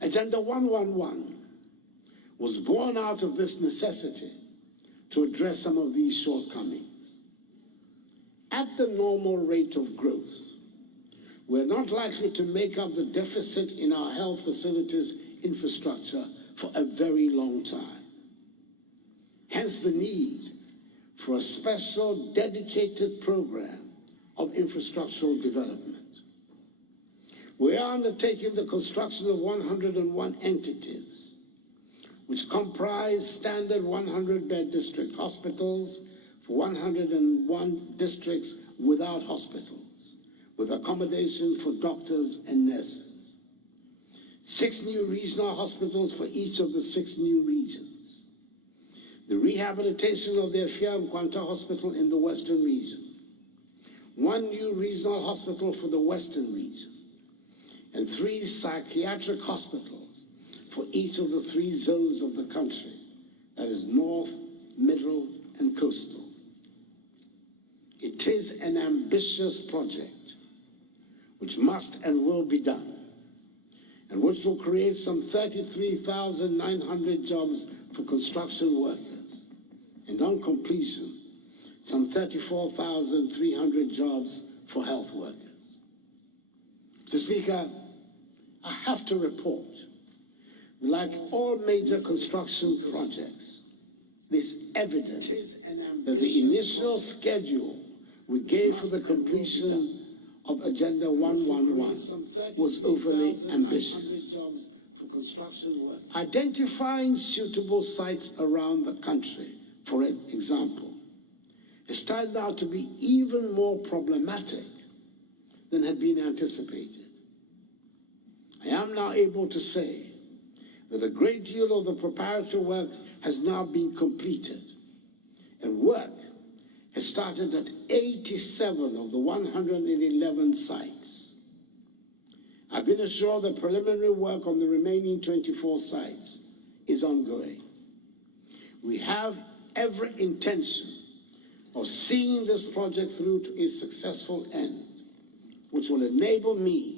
Agenda 111 was born out of this necessity to address some of these shortcomings. At the normal rate of growth, we're not likely to make up the deficit in our health facilities infrastructure for a very long time. Hence the need for a special dedicated program of infrastructural development. We are undertaking the construction of 101 entities, which comprise standard 100-bed district hospitals for 101 districts without hospitals, with accommodation for doctors and nurses. 6 new regional hospitals for each of the 6 new regions. The rehabilitation of the Afia Nkwanta Hospital in the Western region. 1 new regional hospital for the Western region. And 3 psychiatric hospitals for each of the 3 zones of the country, that is North, Middle, and Coastal. It is an ambitious project which must and will be done, and which will create some 33,900 jobs for construction workers, and on completion, some 34,300 jobs for health workers. Mr. Speaker, I have to report, like all major construction projects, it is evident that the initial schedule we gave for the completion of Agenda 111 was overly ambitious. Identifying suitable sites around the country, for example, has turned out to be even more problematic than had been anticipated. I am now able to say that a great deal of the preparatory work has now been completed, and work has started at 87 of the 111 sites. I've been assured that preliminary work on the remaining 24 sites is ongoing. We have every intention of seeing this project through to its successful end, which will enable me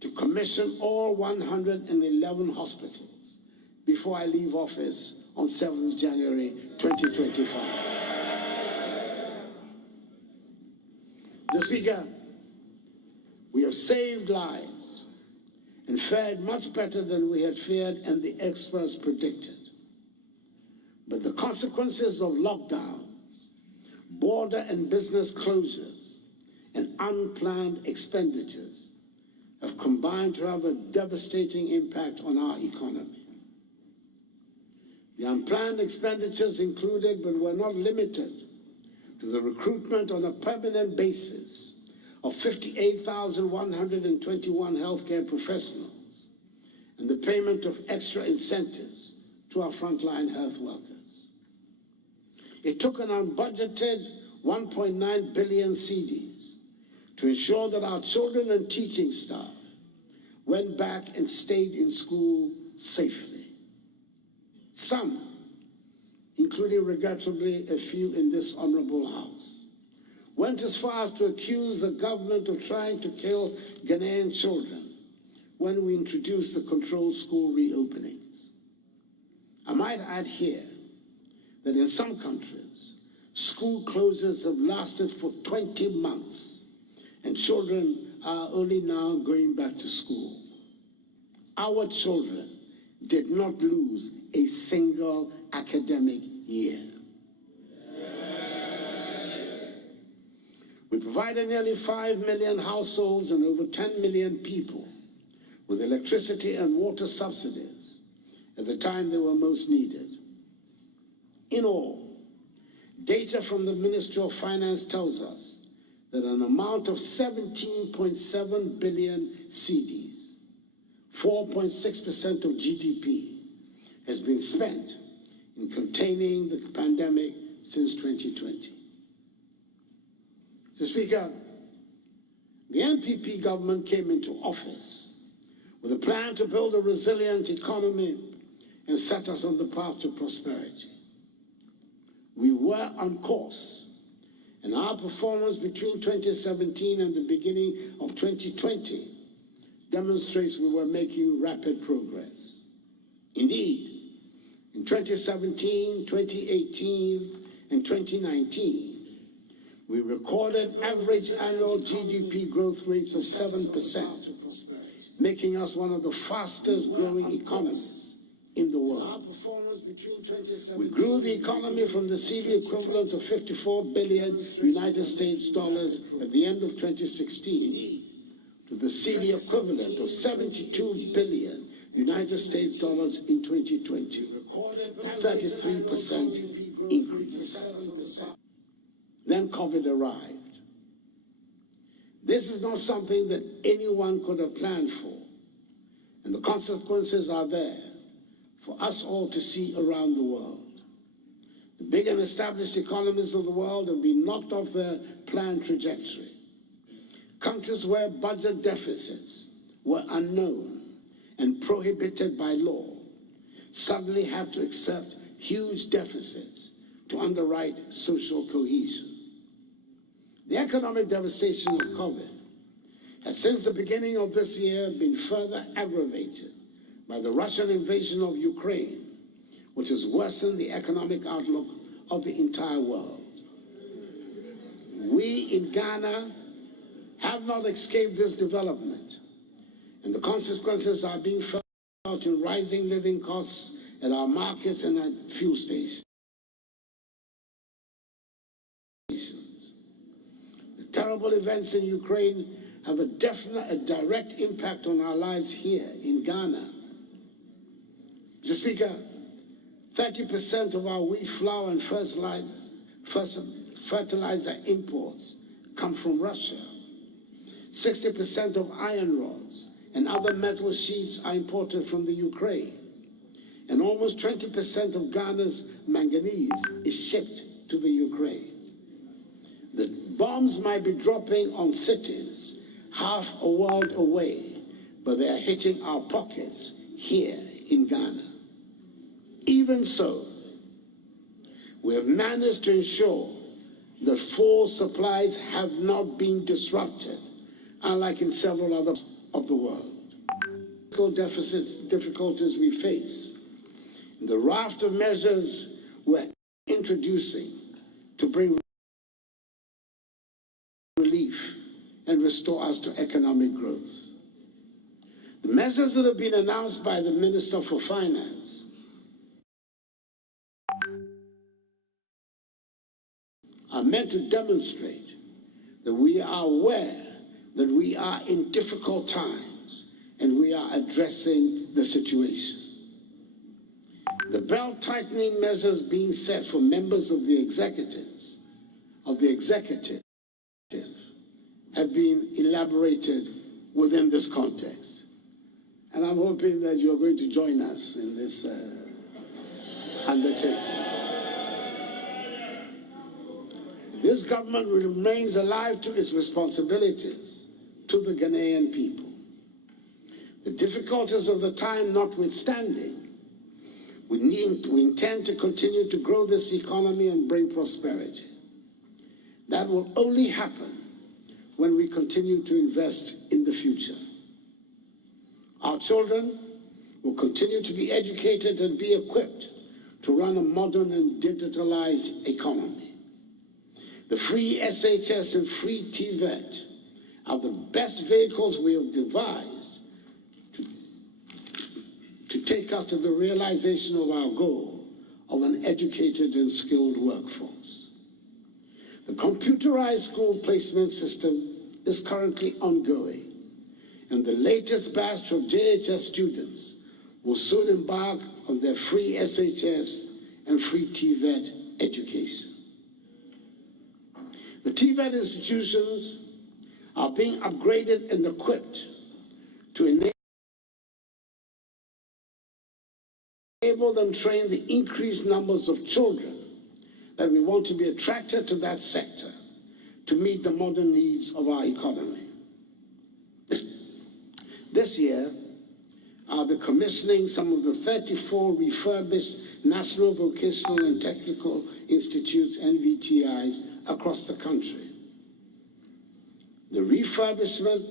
to commission all 111 hospitals before I leave office on 7th January 2025. Mr. Speaker, we have saved lives and fared much better than we had feared and the experts predicted. But the consequences of lockdowns, border and business closures, and unplanned expenditures have combined to have a devastating impact on our economy. The unplanned expenditures included, but were not limited to, the recruitment on a permanent basis of 58,121 healthcare professionals and the payment of extra incentives to our frontline health workers. It took an unbudgeted 1.9 billion cedis to ensure that our children and teaching staff went back and stayed in school safely. Some, including regrettably a few in this honorable House, went as far as to accuse the government of trying to kill Ghanaian children when we introduced the controlled school reopenings. I might add here that in some countries, school closures have lasted for 20 months, and children are only now going back to school. Our children did not lose a single academic year. We provided nearly 5 million households and over 10 million people with electricity and water subsidies at the time they were most needed. In all, data from the Ministry of Finance tells us that an amount of 17.7 billion cedis, 4.6% of GDP, has been spent in containing the pandemic since 2020. Mr. Speaker, the NPP government came into office with a plan to build a resilient economy and set us on the path to prosperity. We were on course, and our performance between 2017 and the beginning of 2020 demonstrates we were making rapid progress. Indeed, in 2017, 2018, and 2019, we recorded average annual GDP growth rates of 7%, making us one of the fastest growing economies in the world. We grew the economy from the CD equivalent of 54 billion United States dollars at the end of 2016 to the CD equivalent of 72 billion United States dollars in 2020, a 33% increase. Then COVID arrived. This is not something that anyone could have planned for, and the consequences are there for us all to see around the world. The big and established economies of the world have been knocked off their planned trajectory. Countries where budget deficits were unknown and prohibited by law suddenly had to accept huge deficits to underwrite social cohesion. The economic devastation of COVID has since the beginning of this year been further aggravated by the Russian invasion of Ukraine, which has worsened the economic outlook of the entire world. We in Ghana have not escaped this development, and the consequences are being felt in rising living costs at our markets and at fuel stations. The terrible events in Ukraine have a direct impact on our lives here in Ghana. Mr. Speaker, 30% of our wheat, flour, and fertilizer imports come from Russia. 60% of iron rods and other metal sheets are imported from the Ukraine. And almost 20% of Ghana's manganese is shipped to the Ukraine. The bombs might be dropping on cities half a world away, but they are hitting our pockets here in Ghana. Even so, we have managed to ensure that fuel supplies have not been disrupted, unlike in several others of the world. Difficulties we face, the raft of measures we're introducing to bring relief and restore us to economic growth. The measures that have been announced by the Minister for Finance are meant to demonstrate that we are aware that we are in difficult times and we are addressing the situation. The belt-tightening measures being set for members of the executive have been elaborated within this context. And I'm hoping that you're going to join us in this undertaking. This government remains alive to its responsibilities to the Ghanaian people. The difficulties of the time notwithstanding, we intend to continue to grow this economy and bring prosperity. That will only happen when we continue to invest in the future. Our children will continue to be educated and be equipped to run a modern and digitalized economy. The free SHS and free TVET are the best vehicles we have devised to take us to the realization of our goal of an educated and skilled workforce. The computerized school placement system is currently ongoing, and the latest batch of JHS students will soon embark on their free SHS and free TVET education. The TVET institutions are being upgraded and equipped to enable them train the increased numbers of children that we want to be attracted to that sector to meet the modern needs of our economy. This year, I'll be commissioning some of the 34 refurbished National Vocational and Technical Institutes, NVTIs, across the country. The refurbishment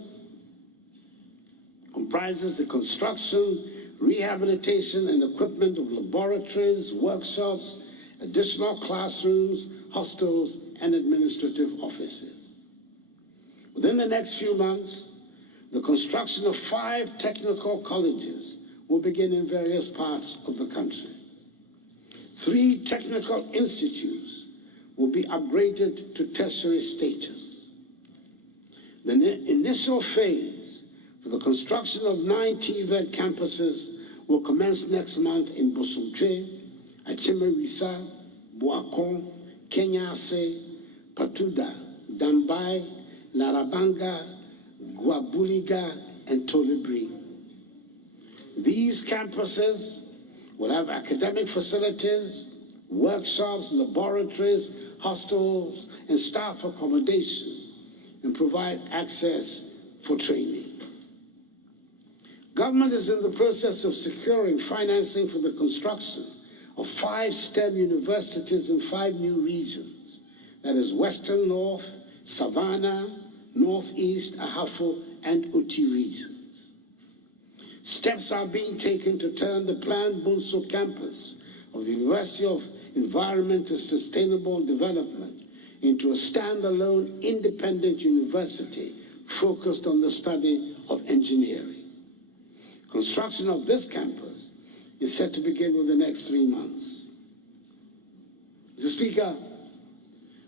comprises the construction, rehabilitation, and equipment of laboratories, workshops, additional classrooms, hostels, and administrative offices. Within the next few months, the construction of 5 technical colleges will begin in various parts of the country. 3 technical institutes will be upgraded to tertiary status. The initial phase for the construction of 9 TVET campuses will commence next month in Bosumtwe, Achimewisa, Boakon, Kenyase, Patuda, Dambai, Larabanga, Guabuliga, and Tolibri. These campuses will have academic facilities, workshops, laboratories, hostels, and staff accommodation, and provide access for training. Government is in the process of securing financing for the construction of 5 STEM universities in 5 new regions, that is Western North, Savannah, Northeast, Ahafo, and Uti regions. Steps are being taken to turn the planned Bunso campus of the University of Environment and Sustainable Development into a standalone independent university focused on the study of engineering. Construction of this campus is set to begin within the next 3 months. Mr. Speaker,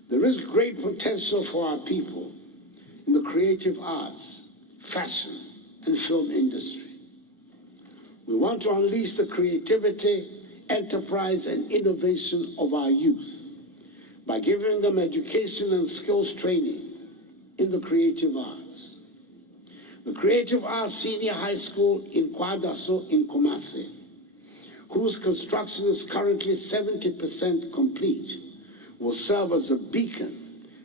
there is great potential for our people in the creative arts, fashion, and film industry. We want to unleash the creativity, enterprise, and innovation of our youth by giving them education and skills training in the creative arts. The Creative Arts Senior High School in Kwadaso in Kumasi, whose construction is currently 70% complete, will serve as a beacon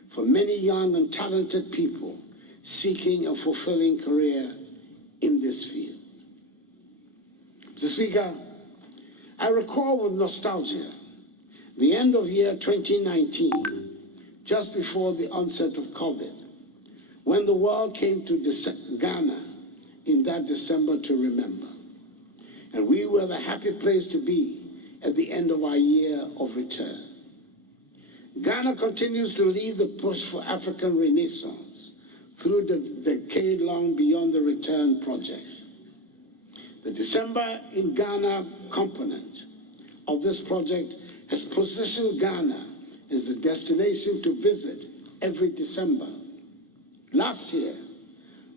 for many young and talented people seeking a fulfilling career in this field. Mr. Speaker, I recall with nostalgia the end of year 2019, just before the onset of COVID, when the world came to Ghana in that December to remember. And we were the happy place to be at the end of our year of return. Ghana continues to lead the push for African Renaissance through the decade-long Beyond the Return project. The December in Ghana component of this project has positioned Ghana as the destination to visit every December. Last year,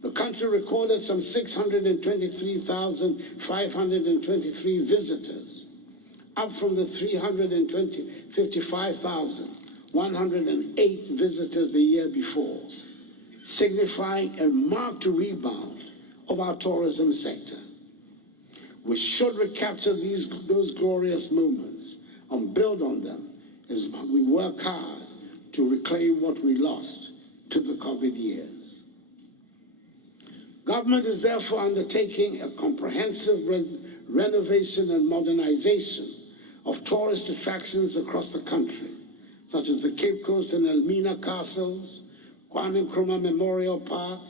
the country recorded some 623,523 visitors, up from the 55,108 visitors the year before, signifying a marked rebound of our tourism sector. We should recapture those glorious moments and build on them as we work hard to reclaim what we lost to the COVID years. Government is therefore undertaking a comprehensive renovation and modernization of tourist attractions across the country, such as the Cape Coast and Elmina Castles, Kwame Nkrumah Memorial Park,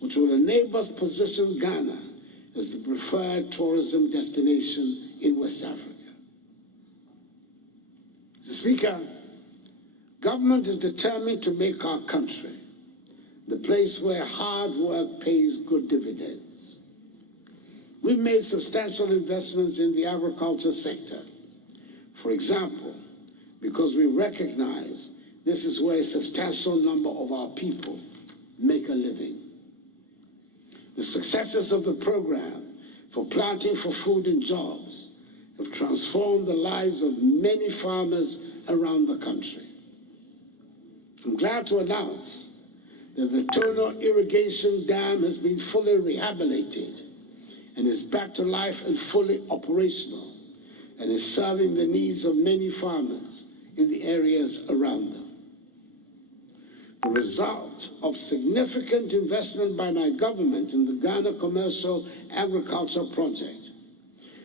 which will enable us to position Ghana as the preferred tourism destination in West Africa. Mr. Speaker, government is determined to make our country the place where hard work pays good dividends. We've made substantial investments in the agriculture sector. For example, because we recognize this is where a substantial number of our people make a living. The successes of the program for Planting for Food and Jobs have transformed the lives of many farmers around the country. I'm glad to announce that the Tono irrigation dam has been fully rehabilitated and is back to life and fully operational, and is serving the needs of many farmers in the areas around them. The result of significant investment by my government in the Ghana Commercial Agriculture Project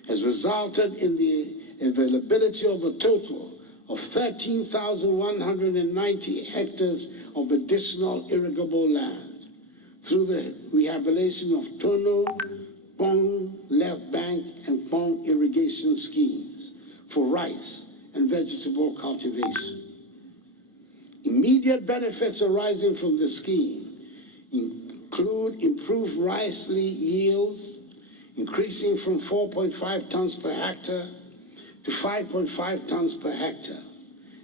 has resulted in the availability of a total of 13,190 hectares of additional irrigable land through the rehabilitation of Tono, irrigation schemes for rice and vegetable cultivation. Immediate benefits arising from the scheme include improved rice yields, increasing from 4.5 tons per hectare to 5.5 tons per hectare,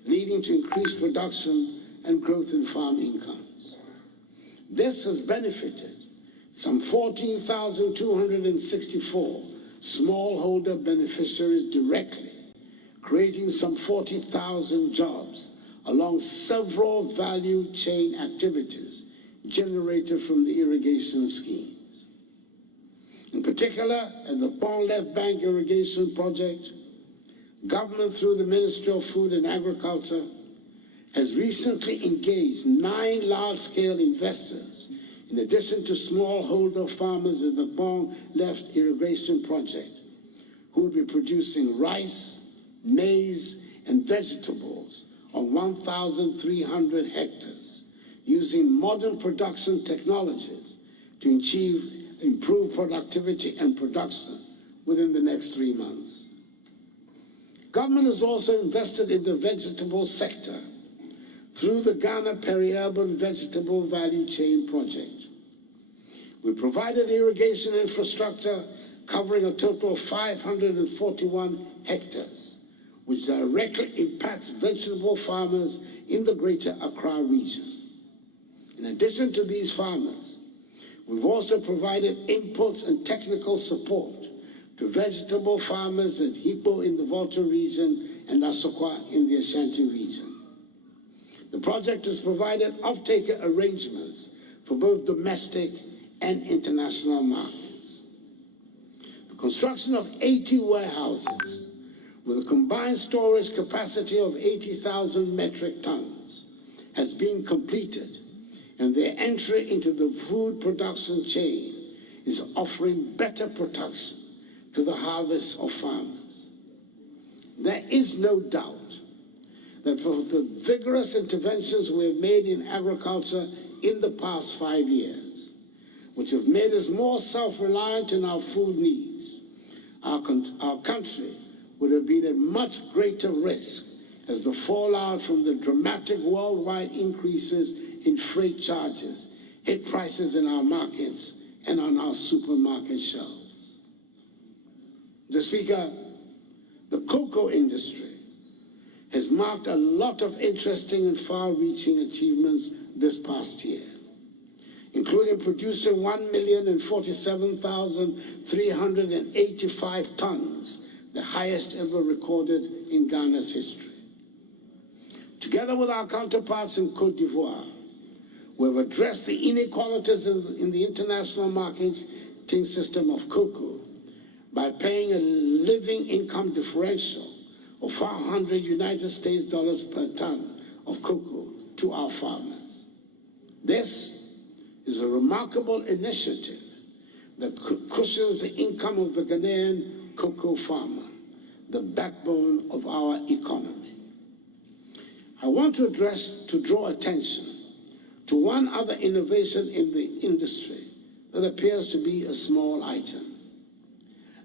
leading to increased production and growth in farm incomes. This has benefited some 14,264 smallholder beneficiaries directly, creating some 40,000 jobs along several value chain activities generated from the irrigation schemes. In particular, at the Pond Left Bank Irrigation Project, government through the Ministry of Food and Agriculture has recently engaged 9 large-scale investors in addition to smallholder farmers in the Pond Left Irrigation Project, who will be producing rice, maize, and vegetables on 1,300 hectares, using modern production technologies to achieve improved productivity and production within the next 3 months. Government has also invested in the vegetable sector through the Ghana Peri-Urban Vegetable Value Chain Project. We provided irrigation infrastructure covering a total of 541 hectares, which directly impacts vegetable farmers in the Greater Accra region. In addition to these farmers, we've also provided inputs and technical support to vegetable farmers at Hippo in the Volta region and Asokwa in the Ashanti region. The project has provided off-taker arrangements for both domestic and international markets. The construction of 80 warehouses with a combined storage capacity of 80,000 metric tons has been completed, and their entry into the food production chain is offering better protection to the harvest of farmers. There is no doubt that for the vigorous interventions we have made in agriculture in the past 5 years, which have made us more self-reliant in our food needs, our country would have been at much greater risk as the fallout from the dramatic worldwide increases in freight charges hit prices in our markets and on our supermarket shelves. Mr. Speaker, the cocoa industry has marked a lot of interesting and far-reaching achievements this past year, including producing 1,047,385 tons, the highest ever recorded in Ghana's history. Together with our counterparts in Côte d'Ivoire, we have addressed the inequalities in the international marketing system of cocoa by paying a living income differential of 500 United States dollars per ton of cocoa to our farmers. This is a remarkable initiative that cushions the income of the Ghanaian cocoa farmer, the backbone of our economy. I want to draw attention to one other innovation in the industry that appears to be a small item.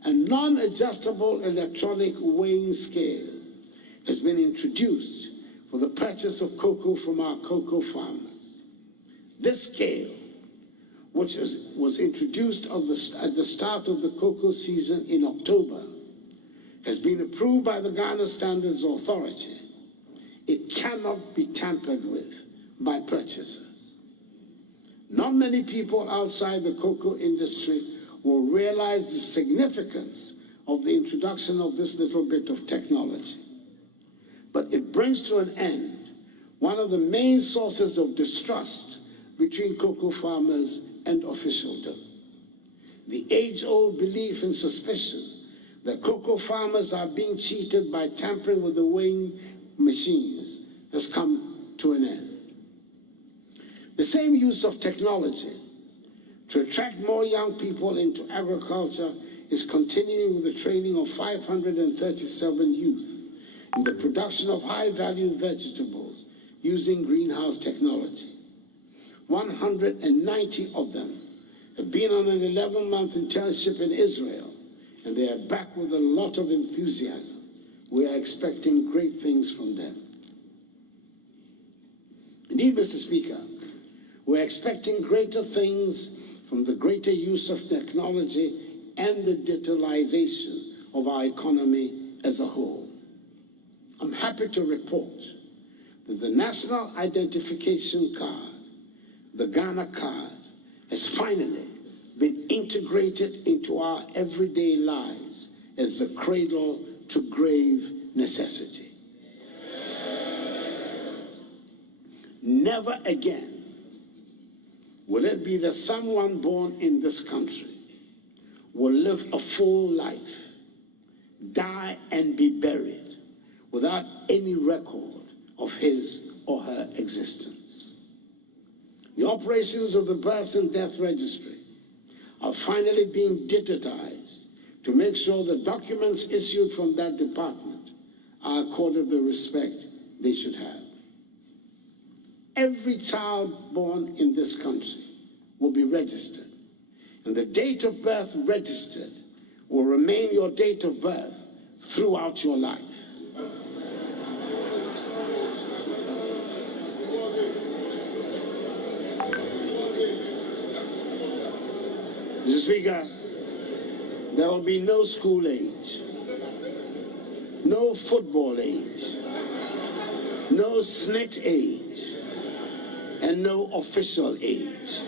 A non-adjustable electronic weighing scale has been introduced for the purchase of cocoa from our cocoa farmers. This scale, which was introduced at the start of the cocoa season in October, has been approved by the Ghana Standards Authority. It cannot be tampered with by purchasers. Not many people outside the cocoa industry will realize the significance of the introduction of this little bit of technology. But it brings to an end one of the main sources of distrust between cocoa farmers and officialdom. The age-old belief and suspicion that cocoa farmers are being cheated by tampering with the weighing machines has come to an end. The same use of technology to attract more young people into agriculture is continuing with the training of 537 youth in the production of high-value vegetables using greenhouse technology. 190 of them have been on an 11-month internship in Israel and they are back with a lot of enthusiasm. We are expecting great things from them. Indeed, Mr. Speaker, we're expecting greater things from the greater use of technology and the digitalization of our economy as a whole. I'm happy to report that the National Identification Card, the Ghana card, has finally been integrated into our everyday lives as the cradle to grave necessity. Never again will it be that someone born in this country will live a full life, die and be buried without any record of his or her existence. The operations of the birth and death registry are finally being digitized to make sure the documents issued from that department are accorded the respect they should have. Every child born in this country will be registered, and the date of birth registered will remain your date of birth throughout your life. Mr. Speaker, there will be no school age, no football age, no SNIT age, and no official age.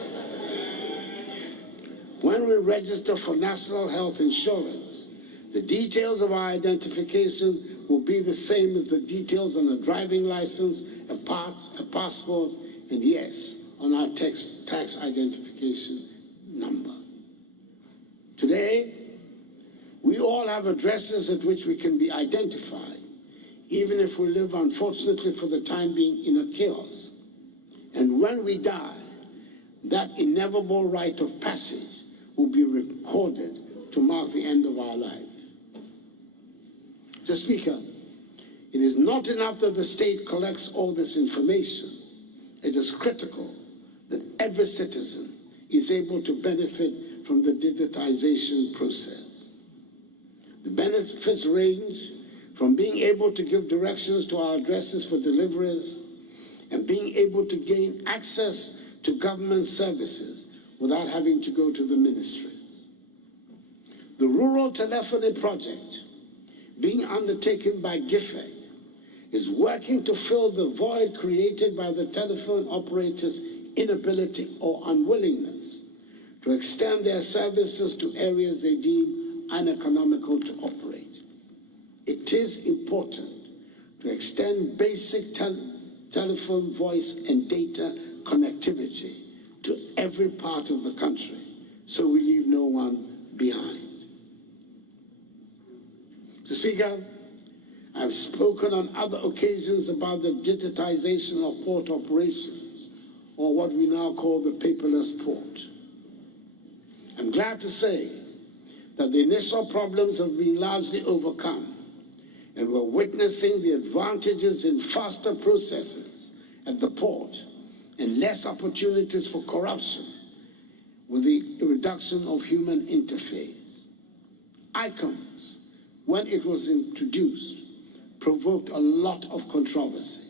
When we register for national health insurance, the details of our identification will be the same as the details on a driving license, a passport, and yes, on our tax identification number. Today, we all have addresses at which we can be identified, even if we live, unfortunately, for the time being, in a chaos. And when we die, that inevitable rite of passage will be recorded to mark the end of our life. Mr. Speaker, it is not enough that the state collects all this information. It is critical that every citizen is able to benefit from the digitization process. The benefits range from being able to give directions to our addresses for deliveries and being able to gain access to government services without having to go to the ministries. The Rural Telephony Project, being undertaken by GIFEC, is working to fill the void created by the telephone operators' inability or unwillingness to extend their services to areas they deem uneconomical to operate. It is important to extend basic telephone, voice, and data connectivity to every part of the country, so we leave no one behind. Mr. Speaker, I've spoken on other occasions about the digitization of port operations, or what we now call the paperless port. I'm glad to say that the initial problems have been largely overcome, and we're witnessing the advantages in faster processes at the port and less opportunities for corruption with the reduction of human interface. ICOMS, when it was introduced, provoked a lot of controversy.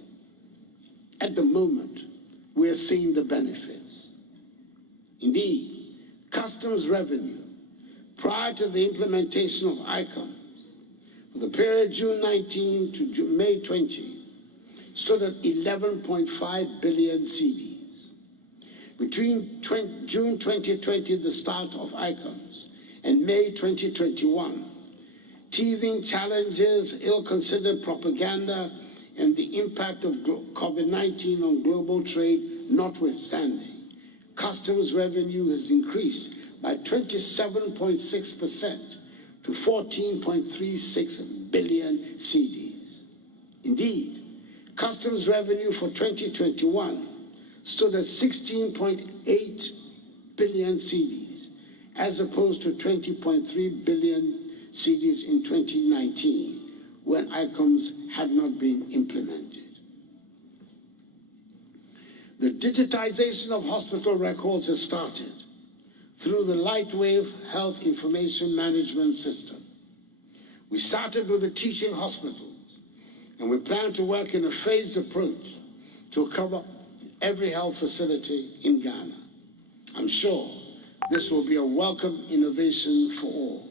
At the moment, we are seeing the benefits. Indeed, customs revenue prior to the implementation of ICOMS for the period June 19 to May 20 stood at 11.5 billion cedis. Between June 2020, the start of ICOMS, and May 2021, teething challenges, ill-considered propaganda, and the impact of COVID-19 on global trade notwithstanding, customs revenue has increased by 27.6% to 14.36 billion cedis. Indeed, customs revenue for 2021 stood at 16.8 billion cedis, as opposed to 20.3 billion cedis in 2019, when ICOMS had not been implemented. The digitization of hospital records has started through the Lightwave Health Information Management System. We started with the teaching hospitals, and we plan to work in a phased approach to cover every health facility in Ghana. I'm sure this will be a welcome innovation for all.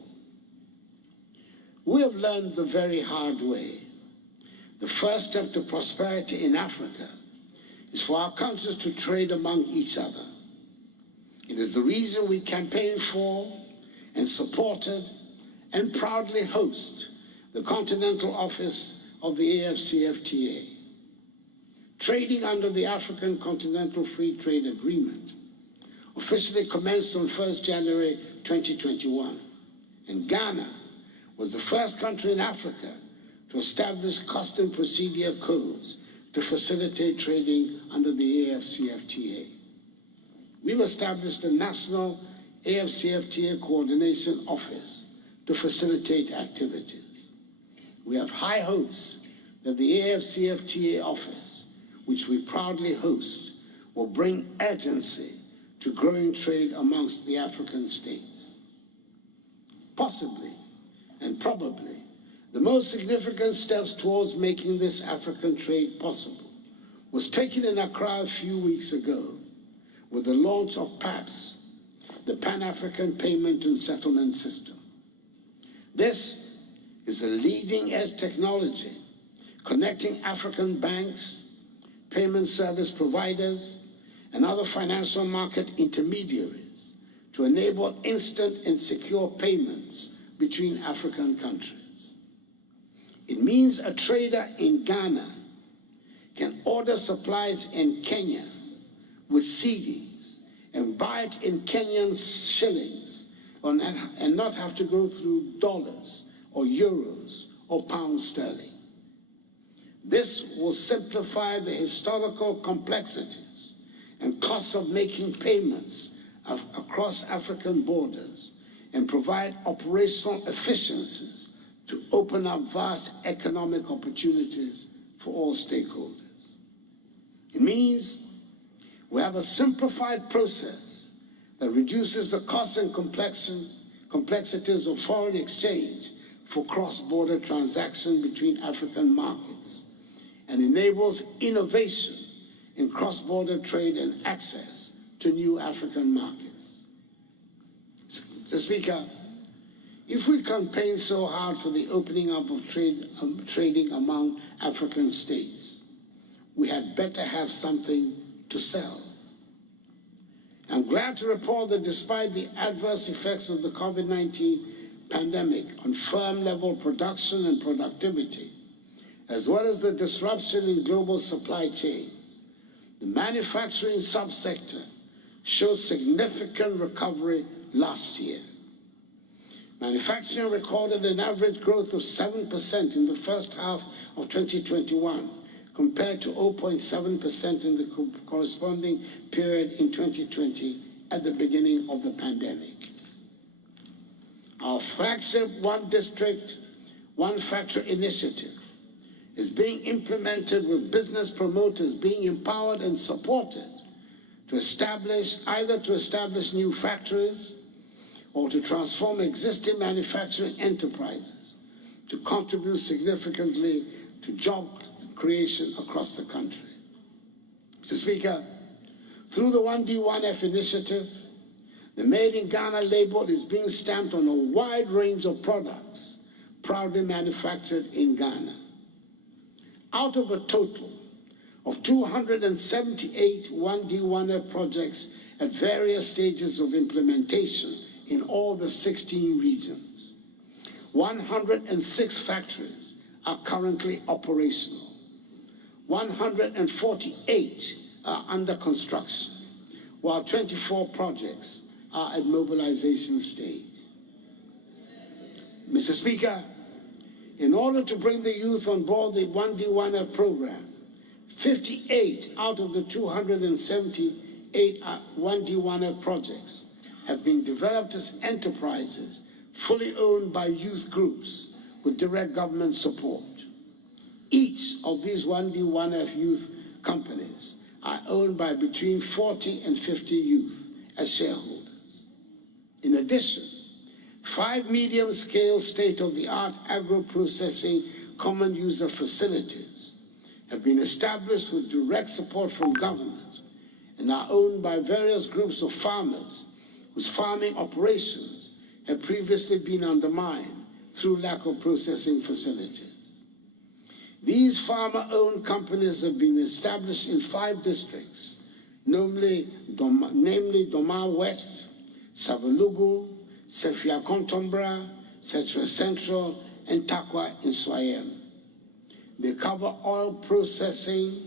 We have learned the very hard way. The first step to prosperity in Africa is for our countries to trade among each other. It is the reason we campaign for and supported and proudly host the Continental Office of the AFCFTA. Trading under the African Continental Free Trade Agreement officially commenced on 1st January 2021, and Ghana was the first country in Africa to establish custom procedure codes to facilitate trading under the AFCFTA. We've established a national AFCFTA coordination office to facilitate activities. We have high hopes that the AFCFTA office, which we proudly host, will bring urgency to growing trade amongst the African states. Possibly, and probably, the most significant steps towards making this African trade possible was taken in Accra a few weeks ago with the launch of PAPS, the Pan-African Payment and Settlement System. This is a leading-edge technology connecting African banks, payment service providers, and other financial market intermediaries to enable instant and secure payments between African countries. It means a trader in Ghana can order supplies in Kenya with cedis and buy it in Kenyan shillings and not have to go through dollars or euros or pounds sterling. This will simplify the historical complexities and costs of making payments across African borders and provide operational efficiencies to open up vast economic opportunities for all stakeholders. It means we have a simplified process that reduces the costs and complexities of foreign exchange for cross-border transactions between African markets and enables innovation in cross-border trade and access to new African markets. Mr. Speaker, if we campaign so hard for the opening up of trading among African states, we had better have something to sell. I'm glad to report that despite the adverse effects of the COVID-19 pandemic on firm-level production and productivity, as well as the disruption in global supply chains, the manufacturing subsector showed significant recovery last year. Manufacturing recorded an average growth of 7% in the first half of 2021, compared to 0.7% in the corresponding period in 2020 at the beginning of the pandemic. Our flagship One District, One Factory initiative is being implemented with business promoters being empowered and supported to establish new factories or to transform existing manufacturing enterprises to contribute significantly to job creation across the country. Mr. Speaker, through the 1D1F initiative, the Made in Ghana label is being stamped on a wide range of products proudly manufactured in Ghana. Out of a total of 278 1D1F projects at various stages of implementation in all the 16 regions, 106 factories are currently operational. 148 are under construction, while 24 projects are at mobilization stage. Mr. Speaker, in order to bring the youth on board the 1D1F program, 58 out of the 278 1D1F projects have been developed as enterprises fully owned by youth groups with direct government support. Each of these 1D1F youth companies are owned by between 40 and 50 youth as shareholders. In addition, 5 medium-scale state-of-the-art agro-processing common user facilities have been established with direct support from government and are owned by various groups of farmers whose farming operations have previously been undermined through lack of processing facilities. These farmer-owned companies have been established in 5 districts, namely Doma West, Savelugu, Sefia Kontombra, Setra Central, and Takwa in Swayem. They cover oil processing,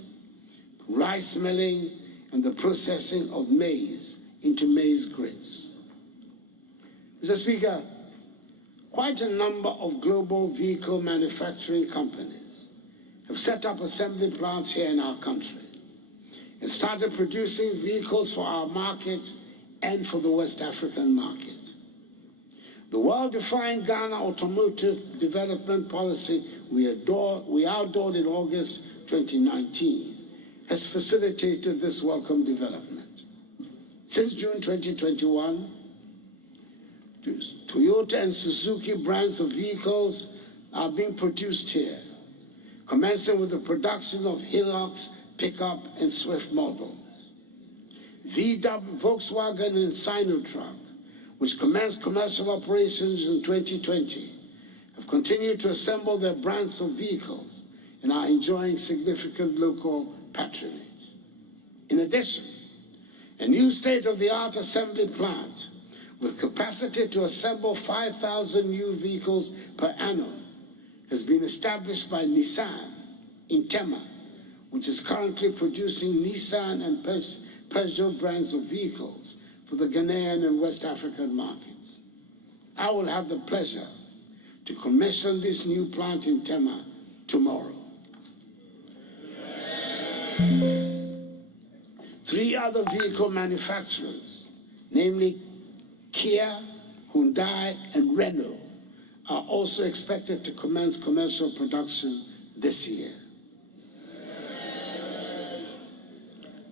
rice milling, and the processing of maize into maize grits. Mr. Speaker, quite a number of global vehicle manufacturing companies have set up assembly plants here in our country and started producing vehicles for our market and for the West African market. The well-defined Ghana Automotive Development Policy we outlawed in August 2019 has facilitated this welcome development. Since June 2021, Toyota and Suzuki brands of vehicles are being produced here, commencing with the production of Hilux, pickup, and Swift models. VW, Volkswagen, and Sinotruk, which commenced commercial operations in 2020, have continued to assemble their brands of vehicles and are enjoying significant local patronage. In addition, a new state-of-the-art assembly plant with capacity to assemble 5,000 new vehicles per annum has been established by Nissan in Tema, which is currently producing Nissan and Peugeot brands of vehicles for the Ghanaian and West African markets. I will have the pleasure to commission this new plant in Tema tomorrow. 3 other vehicle manufacturers, namely Kia, Hyundai, and Renault, are also expected to commence commercial production this year.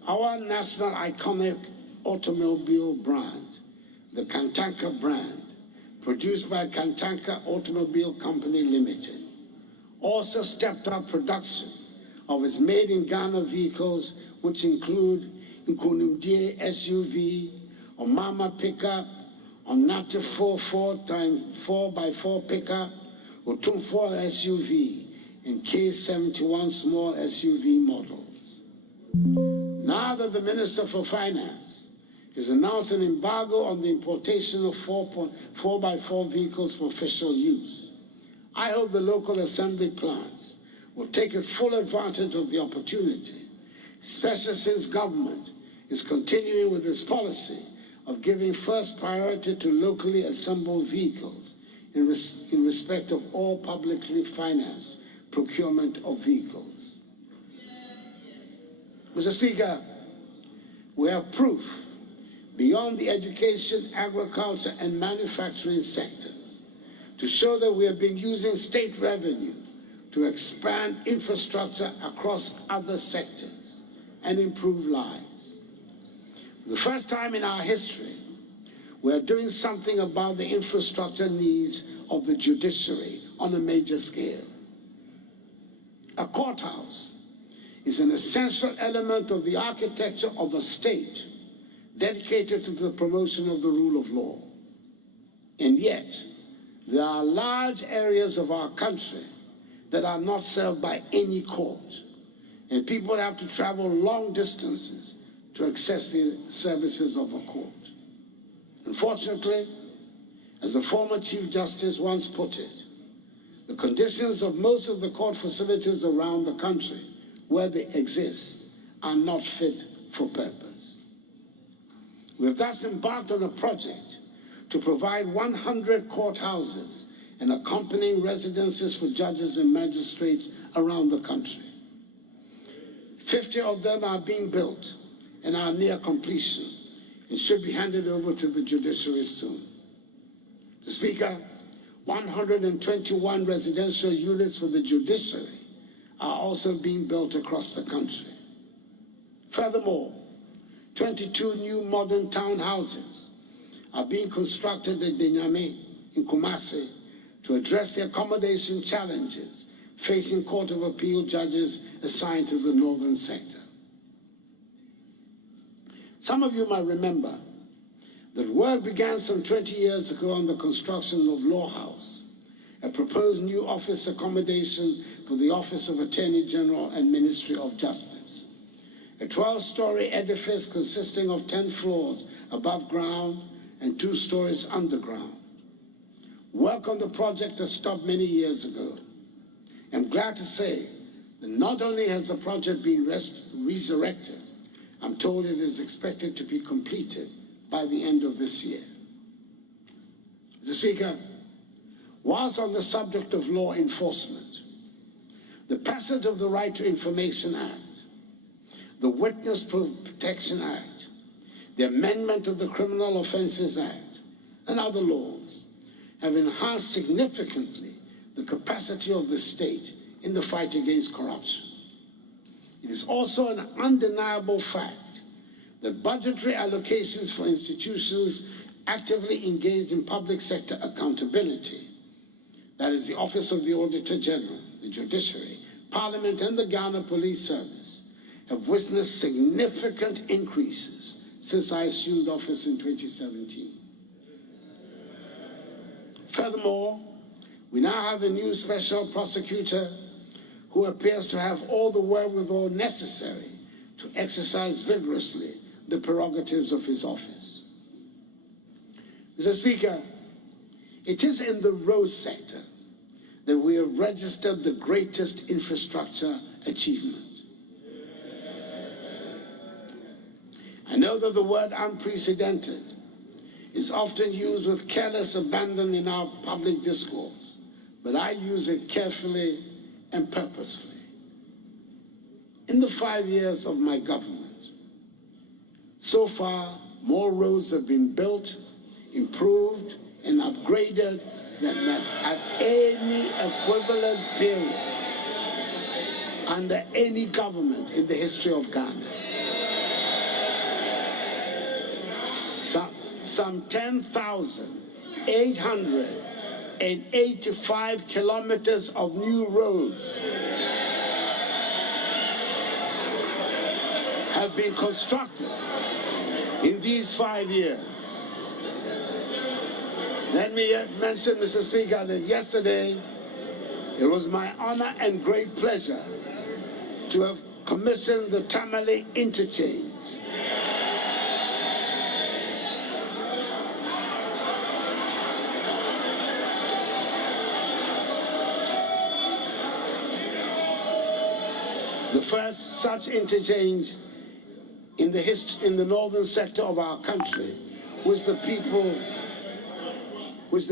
Our national iconic automobile brand, the Kantanka brand, produced by Kantanka Automobile Company Limited, also stepped up production of its made-in-Ghana vehicles, which include Nkunimdie SUV, Omama pickup, Onate 4x4 pickup, Otumfor SUV, and K71 small SUV models. Now that the Minister for Finance has announced an embargo on the importation of 4x4 vehicles for official use, I hope the local assembly plants will take full advantage of the opportunity, especially since government is continuing with its policy of giving first priority to locally assembled vehicles in respect of all publicly financed procurement of vehicles. Mr. Speaker, we have proof beyond the education, agriculture, and manufacturing sectors to show that we have been using state revenue to expand infrastructure across other sectors and improve lives. For the first time in our history, we are doing something about the infrastructure needs of the judiciary on a major scale. A courthouse is an essential element of the architecture of a state dedicated to the promotion of the rule of law. And yet, there are large areas of our country that are not served by any court, and people have to travel long distances to access the services of a court. Unfortunately, as the former Chief Justice once put it, the conditions of most of the court facilities around the country where they exist are not fit for purpose. We have thus embarked on a project to provide 100 courthouses and accompanying residences for judges and magistrates around the country. 50 of them are being built and are near completion and should be handed over to the judiciary soon. Mr. Speaker, 121 residential units for the judiciary are also being built across the country. Furthermore, 22 new modern townhouses are being constructed at Denyame in Kumasi to address the accommodation challenges facing Court of Appeal judges assigned to the northern sector. Some of you might remember that work began some 20 years ago on the construction of Law House, a proposed new office accommodation for the Office of Attorney General and Ministry of Justice. A 12-story edifice consisting of 10 floors above ground and 2 stories underground. Work on the project has stopped many years ago. I'm glad to say that not only has the project been resurrected, I'm told it is expected to be completed by the end of this year. Mr. Speaker, whilst on the subject of law enforcement, the passage of the Right to Information Act, the Witness Protection Act, the amendment of the Criminal Offences Act, and other laws have enhanced significantly the capacity of the state in the fight against corruption. It is also an undeniable fact that budgetary allocations for institutions actively engaged in public sector accountability, that is the Office of the Auditor General, the Judiciary, Parliament, and the Ghana Police Service, have witnessed significant increases since I assumed office in 2017. Furthermore, we now have a new special prosecutor who appears to have all the wherewithal necessary to exercise vigorously the prerogatives of his office. Mr. Speaker, it is in the road sector that we have registered the greatest infrastructure achievement. I know that the word unprecedented is often used with careless abandon in our public discourse, but I use it carefully and purposefully. In the 5 years of my government, so far, more roads have been built, improved, and upgraded than at any equivalent period under any government in the history of Ghana. Some 10,885 kilometers of new roads have been constructed in these 5 years. Let me mention, Mr. Speaker, that yesterday it was my honor and great pleasure to have commissioned the Tamale interchange. The first such interchange in the northern sector of our country, which the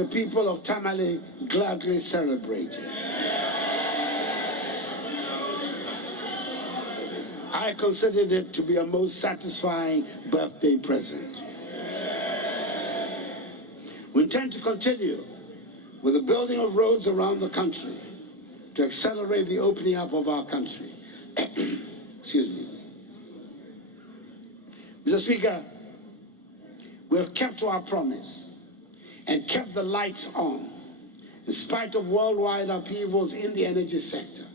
people of Tamale gladly celebrated. I considered it to be a most satisfying birthday present. We intend to continue with the building of roads around the country to accelerate the opening up of our country. Excuse me. Mr. Speaker, we have kept to our promise and kept the lights on in spite of worldwide upheavals in the energy sector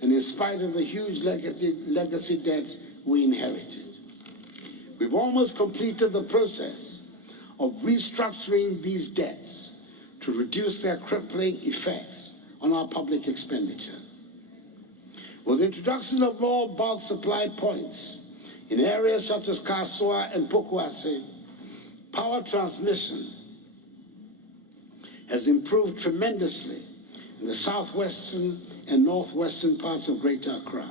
and in spite of the huge legacy debts we inherited. We've almost completed the process of restructuring these debts to reduce their crippling effects on our public expenditure. With the introduction of more bulk supply points in areas such as Kasua and Pokuase, power transmission has improved tremendously in the southwestern and northwestern parts of Greater Accra.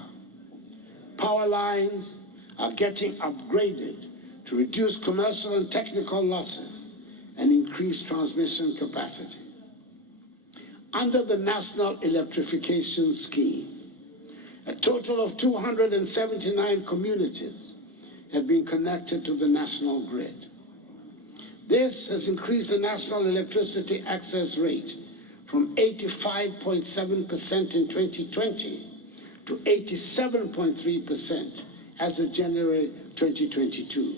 Power lines are getting upgraded to reduce commercial and technical losses and increase transmission capacity. Under the National Electrification Scheme, a total of 279 communities have been connected to the national grid. This has increased the national electricity access rate from 85.7% in 2020 to 87.3% as of January 2022.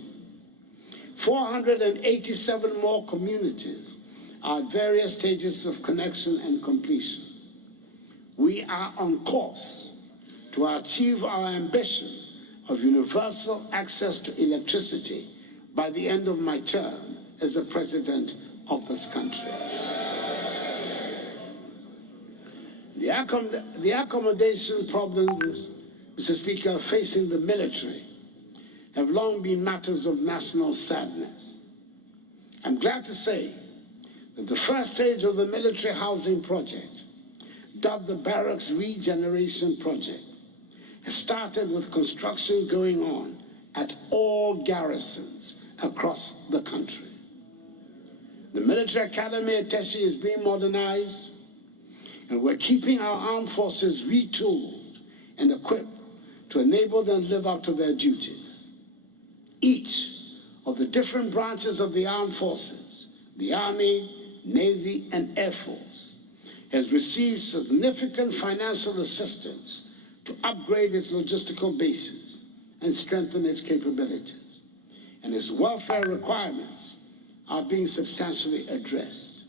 487 more communities are at various stages of connection and completion. We are on course to achieve our ambition of universal access to electricity by the end of my term as the president of this country. The accommodation problems, Mr. Speaker, facing the military have long been matters of national sadness. I'm glad to say that the first stage of the military housing project, dubbed the Barracks Regeneration Project, has started with construction going on at all garrisons across the country. The military academy at Teshi is being modernized, and we're keeping our armed forces retooled and equipped to enable them to live up to their duties. Each of the different branches of the armed forces, the Army, Navy, and Air Force, has received significant financial assistance to upgrade its logistical bases and strengthen its capabilities, and its welfare requirements are being substantially addressed.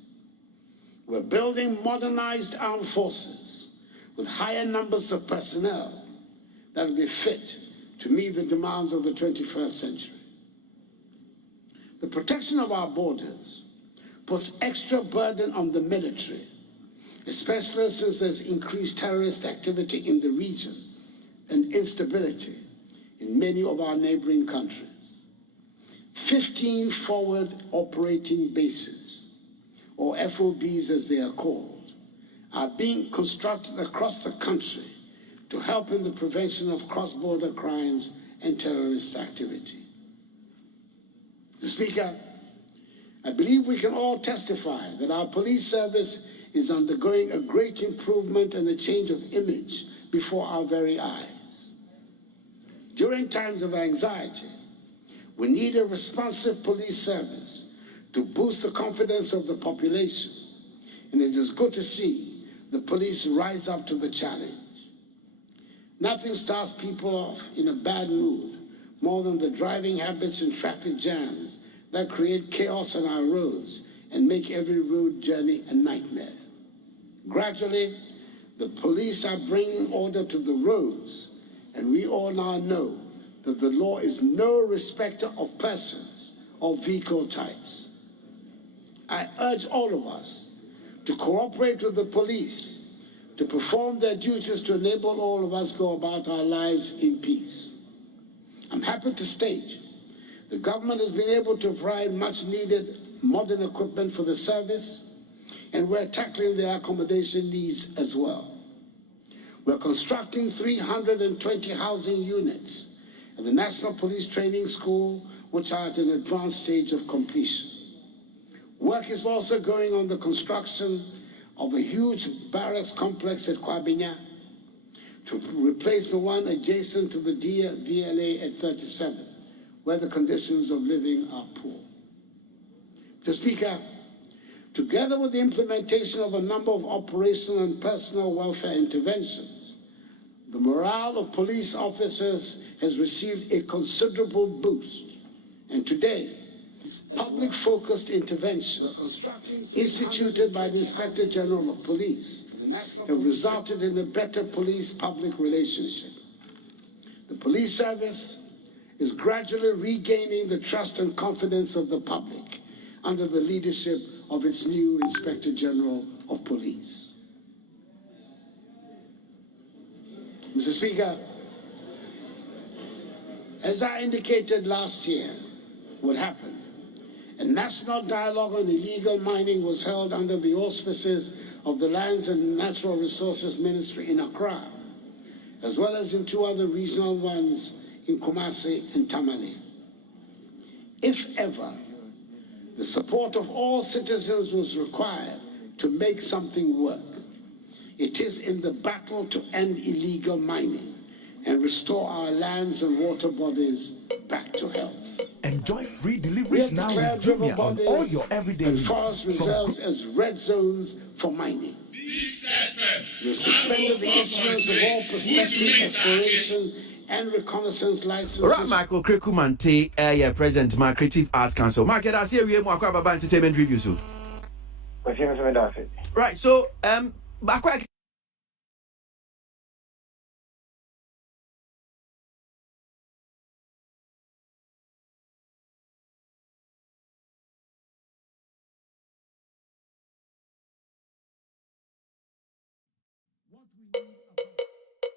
We're building modernized armed forces with higher numbers of personnel that will be fit to meet the demands of the 21st century. The protection of our borders puts extra burden on the military, especially since there's increased terrorist activity in the region and instability in many of our neighboring countries. 15 forward operating bases, or FOBs as they are called, are being constructed across the country to help in the prevention of cross-border crimes and terrorist activity. Mr. Speaker, I believe we can all testify that our police service is undergoing a great improvement and a change of image before our very eyes. During times of anxiety, we need a responsive police service to boost the confidence of the population, and it is good to see the police rise up to the challenge. Nothing starts people off in a bad mood more than the driving habits and traffic jams that create chaos on our roads and make every road journey a nightmare. Gradually, the police are bringing order to the roads, and we all now know that the law is no respecter of persons or vehicle types. I urge all of us to cooperate with the police to perform their duties to enable all of us go about our lives in peace. I'm happy to state the government has been able to provide much needed modern equipment for the service, and we're tackling their accommodation needs as well. We're constructing 320 housing units at the National Police Training School, which are at an advanced stage of completion. Work is also going on the construction of a huge barracks complex at Kwabinya to replace the one adjacent to the VLA at 37, where the conditions of living are poor. Mr. Speaker, together with the implementation of a number of operational and personal welfare interventions, the morale of police officers has received a considerable boost. And today, public-focused intervention instituted by the Inspector General of Police have resulted in a better police-public relationship. The police service is gradually regaining the trust and confidence of the public under the leadership of its new Inspector General of Police. Mr. Speaker, as I indicated last year would happen, a national dialogue on illegal mining was held under the auspices of the Lands and Natural Resources Ministry in Accra, as well as in two other regional ones in Kumasi and Tamale. If ever the support of all citizens was required to make something work, it is in the battle to end illegal mining and restore our lands and water bodies back to health. Enjoy free deliveries now with Jumia on all your everyday needs. Forest reserves as red zones for mining. We suspended the issuance of all prospective exploration and reconnaissance licenses. Right, Michael Krekumante, President of my Creative Arts Council. Market, I see you more about entertainment review. So. Right, so back.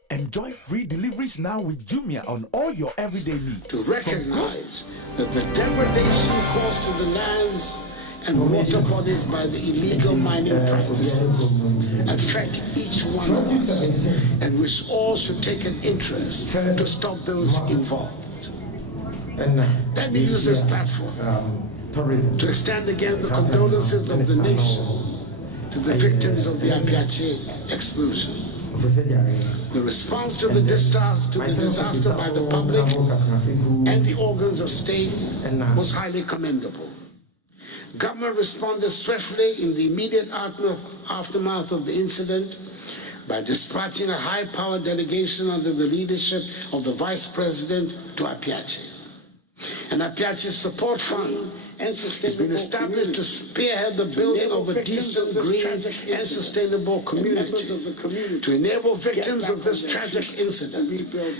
Enjoy free deliveries now with Jumia on all your everyday needs. To recognize that the degradation caused to the lands and water bodies by the illegal mining practices affect each one of us, and which all should take an interest to stop those involved. Let me use this platform to extend again the condolences of the nation to the victims of the Apiache explosion. The response to the disaster by the public and the organs of state was highly commendable. Government responded swiftly in the immediate aftermath of the incident by dispatching a high-powered delegation under the leadership of the Vice President to Apiache. An Apiache support fund has been established to spearhead the building of a decent, green, and sustainable community to enable victims of this tragic incident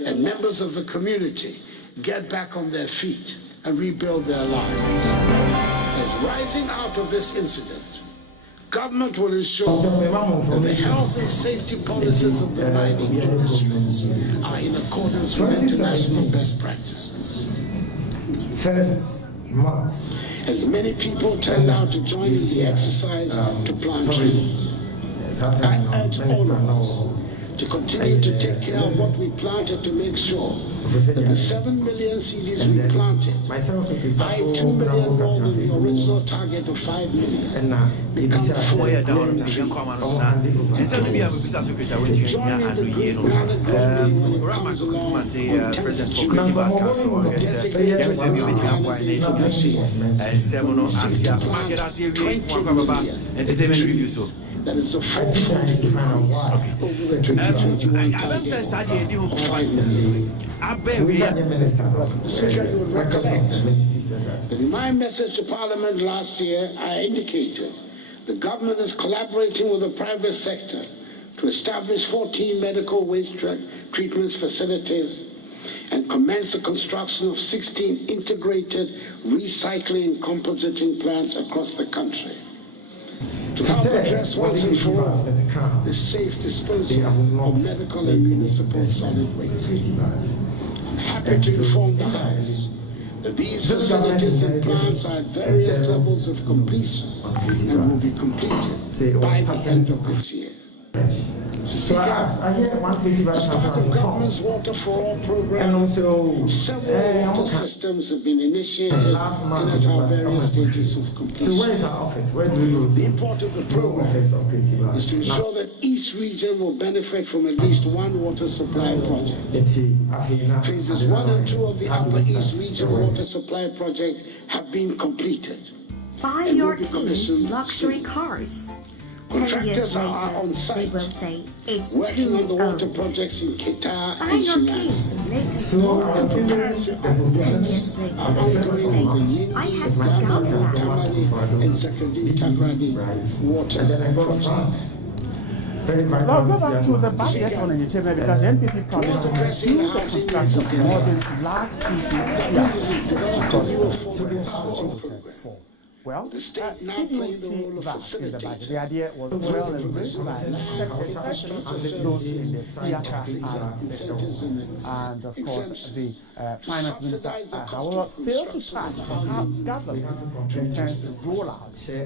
and members of the community get back on their feet and rebuild their lives. As rising out of this incident, government will ensure that the health and safety policies of the mining industries are in accordance with international best practices. First month. As many people turned out to join in the exercise to plant trees, I urge all of us to continue to take care of what we planted to make sure that the 7 million seeds we planted, by 2 million more than the original target of 5 million, become full grown trees. To join in the great planet growing when it comes along on President for Creative Arts Council, entertainment review. So that is a fourfold increase over the 2021 target of 5 million. The Speaker, you would recollect that in my message to Parliament last year, I indicated the government is collaborating with the private sector to establish 14 medical waste treatment facilities and commence the construction of 16 integrated recycling and compositing plants across the country to help address once and for all the safe disposal of medical and municipal solid waste. I'm happy to inform the House that these facilities and plants are at various levels of completion and will be completed by the end of this year. So I hear one pretty bad As part of government's Water for All program, several water systems have been initiated and at our various stages of completion. So where is our office? Where do we go? The import of the program is to ensure that each region will benefit from at least one water supply project. Phases 1 and 2 of the Upper East Region Water Supply Project have been completed. Buy your kids luxury cars. 10 years later, they will say it's Working on the too water old. projects in Qatar Buy and your Sudan. kids latest mobile phone. 10 years later, they will say, I have forgotten that. Tamale and Zakadi Tagradi water projects. Now go back to the budget on entertainment because the NPP promised to pursue the construction of modern large city. Well, did you see that in the budget? The idea was well embraced by sector, especially those in the theatre and the shows. And of course, the finance minister, however, failed to touch on how government intends to roll out the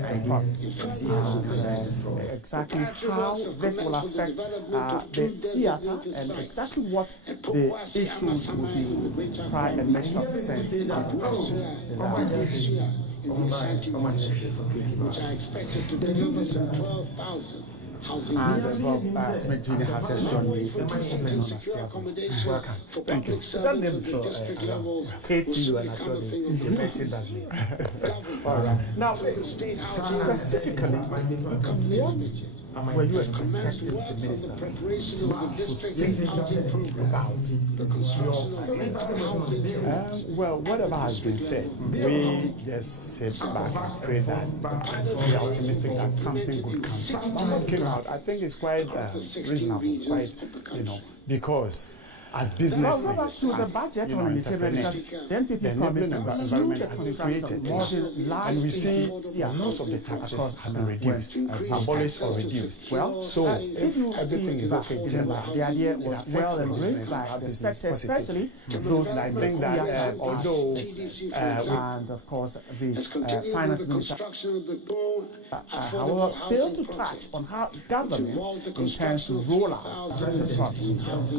project and exactly how this will affect the theatre and exactly what the issues will be. Try and make some sense which are expected to deliver some 12,000 housing and Bob Smith Jr. has just joined me. Welcome. Thank you. That name so hates you and I saw you mentioned that name. All right. Now, specifically, what were you expecting the minister to say about well, whatever has been said, we just sit back and pray that we are optimistic that something good comes out. What came out, I think it's quite reasonable, quite, because as business, go back to the budget on the table because the NPP promised to pursue the construction more than large, and we see most of the taxes have been reduced, abolished or reduced. Well, so if you everything is okay, the idea was well embraced by the sector, especially those I think that although and of course the finance minister, however, failed to touch on how government intends to roll out the process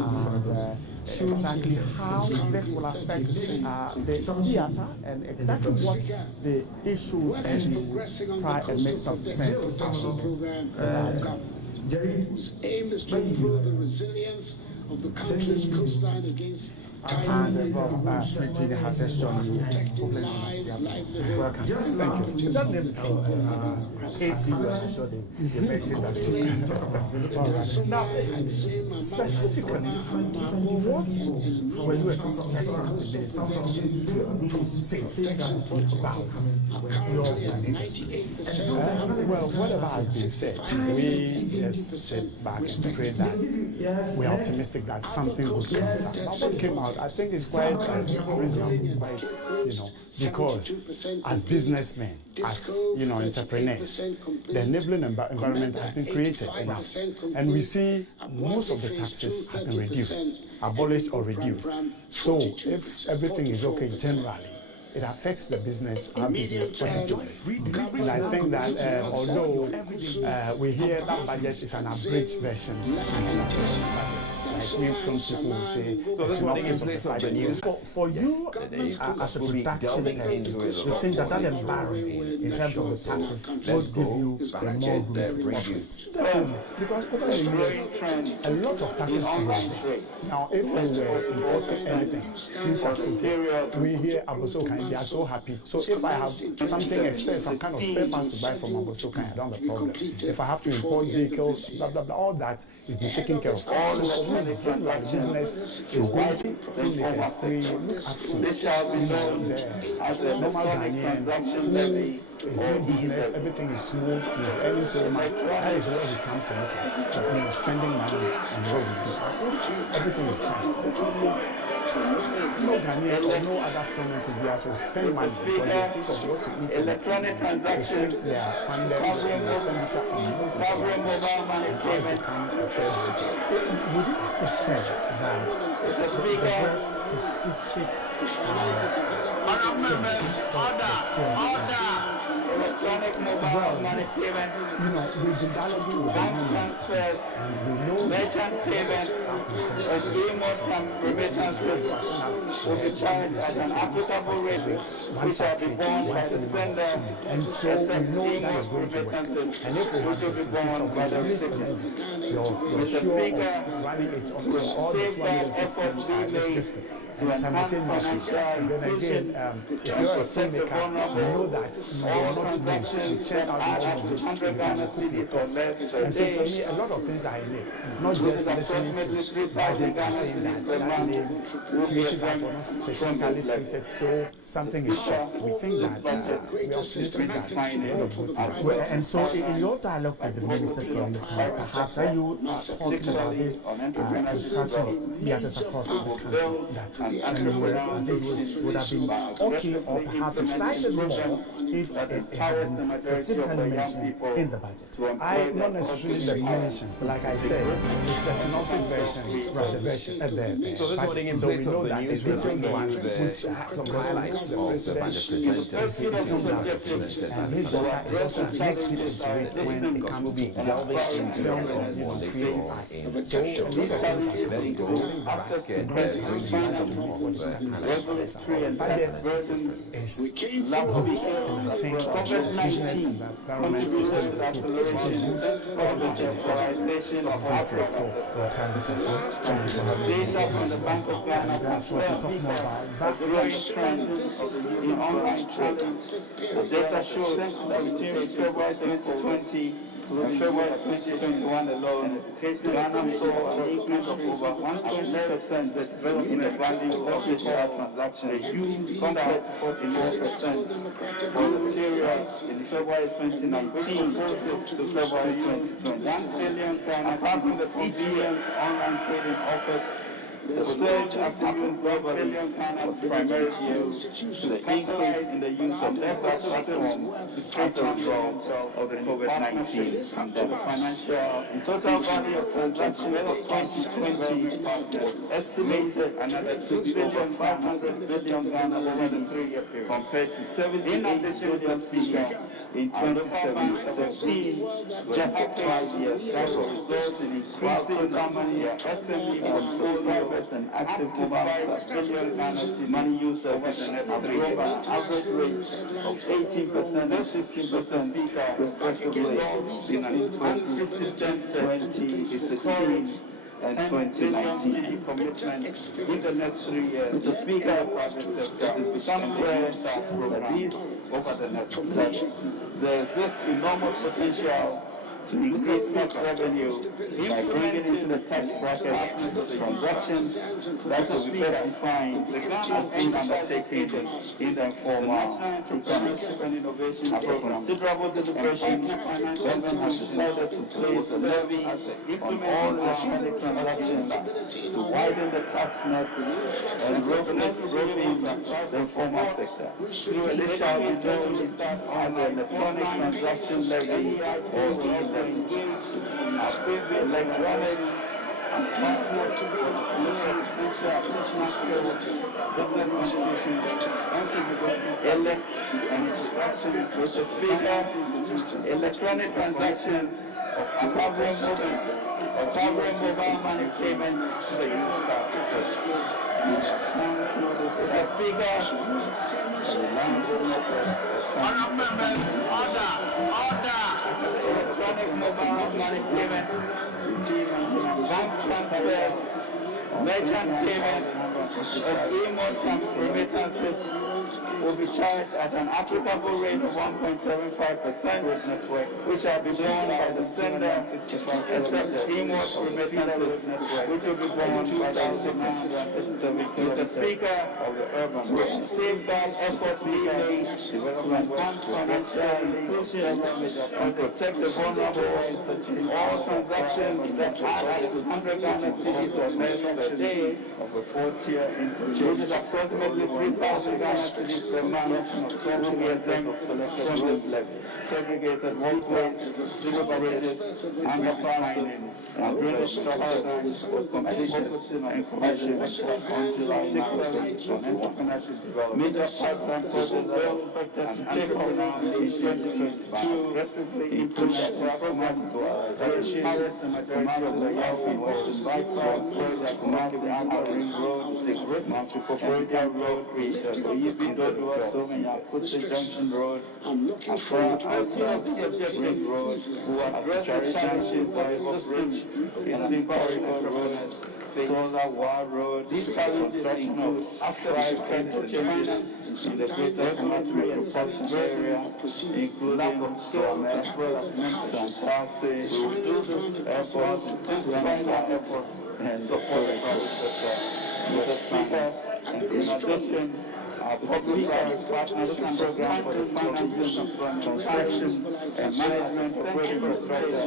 and exactly how this will affect the theatre and exactly what the issues and you try and make some sense. Whose aim is to improve the resilience of the country's coastline against and Freddy has just joined you. Welcome. Thank you. That name is you mentioned that. Now, specifically, what were you expecting the minister to say about your well, whatever has been said, we just sit back and pray that we are optimistic that something will come out. But what came out, I think it's quite reasonable, quite, because as businessmen, as entrepreneurs, the enabling environment has been created enough, and we see most of the taxes have been reduced, abolished or reduced. So if everything is okay generally, it affects the business, our business positively. And I think that although we hear that budget is an abridged version, like some people will say, so this morning in place of the news. For you, as a production person, you think that environment, in terms of the taxes, will give you a more room to operate? Because over the years, a lot of taxes are there. Now, if we were importing anything, new taxes, we hear Abosokan, they are so happy. So if I have something some kind of spare parts to buy from Abosokan, I don't have a problem. If I have to import vehicles, blah, blah, blah, all that is being taken care of. All the general business is going to we look up to the normal Ghanaian is doing business, everything is smooth, he's earning so much. That is what we come to look at. Spending money on what we do. Everything is fine. No Ghanaian or no other firm enthusiast will spend money because they think of what to eat. Electronic transactions, they are funded expenditure on most of the would you have to say that the very specific electronic mobile money payment, we've been dialoguing with bank transfers, and we know merchant payments, and e-mode remittances will be charged at an applicable rate, which shall be borne by the sender, and so we know that is going to work. And if we have to be borne by the recipient. Mr. Speaker, running it on all the 260 districts and simultaneously. And then again, if you're a filmmaker, you know that you're not going to check out all of the 100 Ghana cedis or less. And so for me, a lot of things are in it. Not just listening to budget and saying that creative art was not specifically treated, so something is short. We think that we are optimistic that the end of good things. And so in your dialogue with the minister, for instance, perhaps are you talking about this construction of theatres across the country? And this would have been okay or perhaps excited more if it had been specifically mentioned in the budget. I not necessarily the mentions, but like I said, it's a synopsis version, right? The version there. So this morning in place of the news, we're taking some highlights of the budget presented. And his daughter is also next people to it when it comes to delving into the creative arts. So these are things that very good bracket bringing some more of the analysis. 5 years is lovely, and I think business and the government is going to keep business of the digitization of Africa. Thank you. Data from the Bank of Ghana as well. A growing trend of the online challenge. The data shows that between February 2020 In February 2021 alone, Ghana saw an increase of over 120% in the value of digital transactions, compared to 44% for the period in February 2019 to February 2020. 1 billion apart from the convenience online trading offers. The surge after use 1 billion was primarily due to the increase in the use of digital platforms as a result of the COVID-19 pandemic. The total value of transactions of 2020 was estimated another 2,500 billion Ghana over the 3-year period, compared to 78 billion speaker in 2017, just 5 years. That will result in increasing money SME subscribers and active mobile billion Ghana money users over the next 3 years. Average rate of 18% and 16% respectively in an consistent 2016 and 2019 commitment in the next 3 years. Mr. Speaker, private sector has become clear that these over the next years. There exists enormous potential to increase tax revenue by bringing into the tax bracket transactions that will be better defined as being undertaken in the informal Entrepreneurship and Innovation After considerable deliberation, government has decided to place a levy on all electronic transactions to widen the tax net and roping the informal sector. This shall be known as the Electronic Transaction Levy or e-levy. Electronic and partners electronic transactions of covering mobile money payments to the electronic mobile money payments, bank transfers, merchant payments, e-modes and remittances will be charged at an applicable rate of 1.75% network, which shall be borne by the sender, except the e-mode remittances, which will be borne by the Speaker of the Urban Road. Safeguard efforts being made to enhance financial inclusion and protect the vulnerable in all transactions that add up to 100 Ghana cedis or less per day of a 4-tier interchange, which is approximately 3,000 Ghana cedis per month, will be exempt from this levy. Segregated walkways, river bridges, underpasses, and drainage structures was focusing on information on July 6th on entrepreneurship development. Major pipeline projects are expected to take off in 2022, aggressively implement programs that harness the majority of the young people to bypass project Kumasi Outer Ring Road, the Great Metropolitan Road, Oyibi-Dodua, Somenya-Kuse Junction Road, Accra, Ring Road, who address the challenges of existing in corridor roads, Solar War Road, construction of 5 interchanges in the greater metropolitan area, including Some as well as Memphis and Tase, Airport, Airport, and support the private sector. Mr. Speaker, in addition, our public-private partnership program for the financing, construction, and management of road infrastructure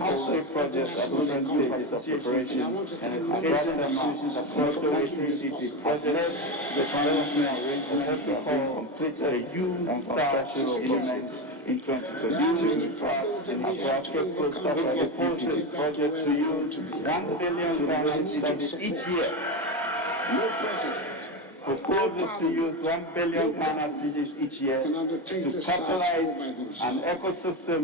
of state projects at different stages of preparation and education institutions across the ATCP project, the financing arrangements have been completed and construction elements in 2022. Our Cape Coast proposes project to use 1 billion Ghana cedis each year. No president proposes to use 1 billion Ghana cedis each year to capitalize an ecosystem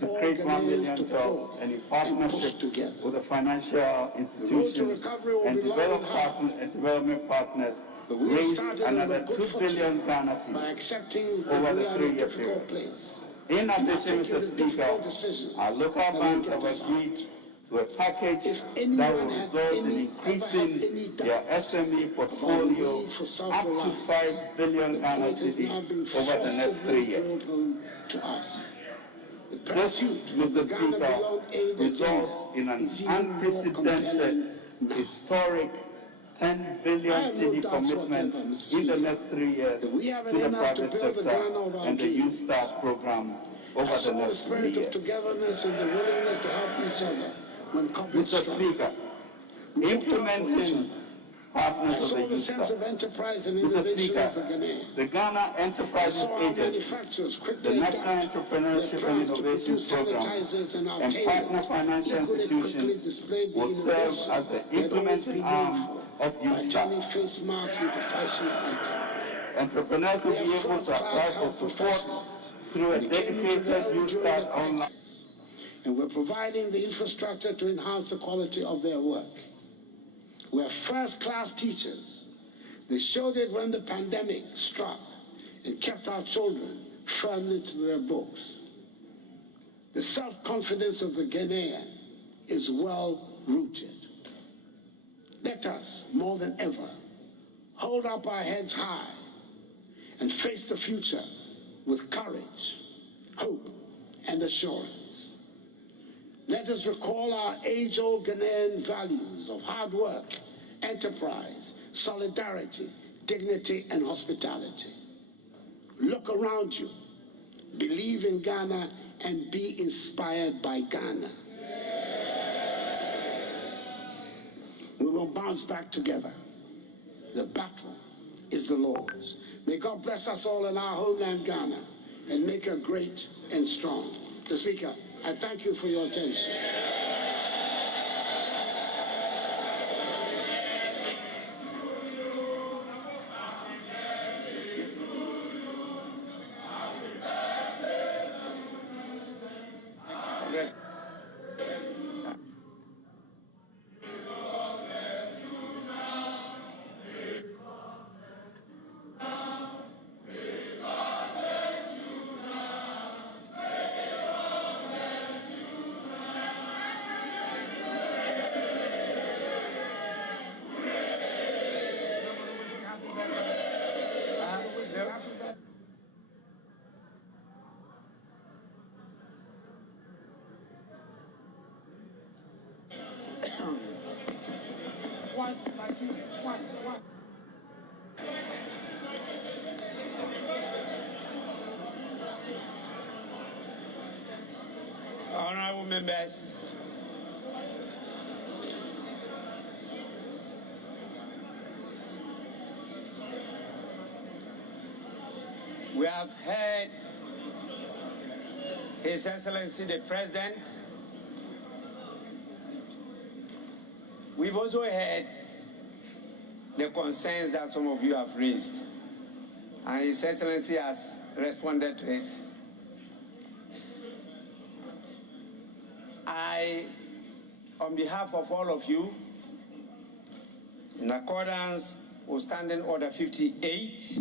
to create 1 million jobs and in partnership with the financial institutions and development partners raise another 2 billion Ghana cedis over the 3-year period. In addition, Mr. Speaker, our local banks have agreed to a package that will result in increasing their SME portfolio up to 5 billion Ghana cedis over the next 3 years. This, Mr. Speaker, results in an unprecedented, historic 10 billion cedi commitment in the next 3 years to the private sector and the Youth Start program over the next 3 years. Togetherness and the willingness to help each other when Mr. Speaker, implementing partners of the Youth Start. Mr. Speaker, the Ghana Enterprises Agency, the National Entrepreneurship and Innovation Program, and partner financial institutions will serve as the implementing arm of Youth Start. Entrepreneurs will be able to apply for support through a dedicated Youth Start online. And we're providing the infrastructure to enhance the quality of their work. We're first-class teachers. They showed it when the pandemic struck and kept our children firmly to their books. The self-confidence of the Ghanaian is well-rooted. Let us, more than ever, hold up our heads high and face the future with courage, hope, and assurance. Let us recall our age-old Ghanaian values of hard work, enterprise, solidarity, dignity, and hospitality. Look around you, believe in Ghana, and be inspired by Ghana. We will bounce back together. The battle is the Lord's. May God bless us all in our homeland, Ghana, and make her great and strong. Mr. Speaker, I thank you for your attention. Honorable members, we have heard His Excellency the President. We've also heard the concerns that some of you have raised, and His Excellency has responded to it. I, on behalf of all of you, in accordance with Standing Order 58,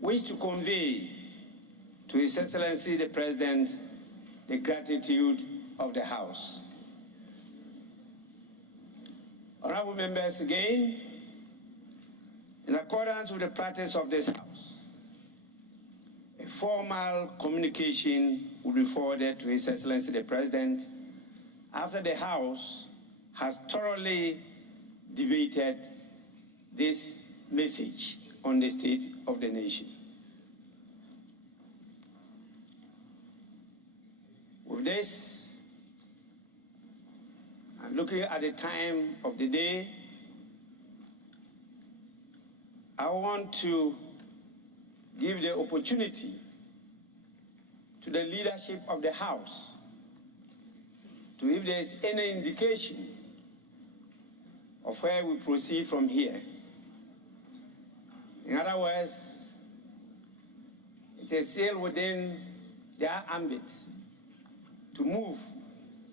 wish to convey to His Excellency the President the gratitude of the House. Honorable members, again, in accordance with the practice of this House, a formal communication will be forwarded to His Excellency the President after the House has thoroughly debated this message on the state of the nation. With this, and looking at the time of the day, I want to give the opportunity to the leadership of the House to, if there is any indication of where we proceed from here. In other words, it is still within their ambit to move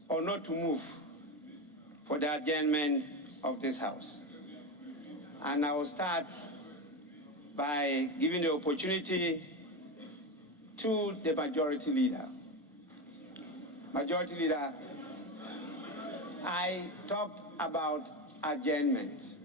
or not to move for the adjournment of this House. And I will start by giving the opportunity to the Majority Leader. Majority Leader, I talked about adjournment.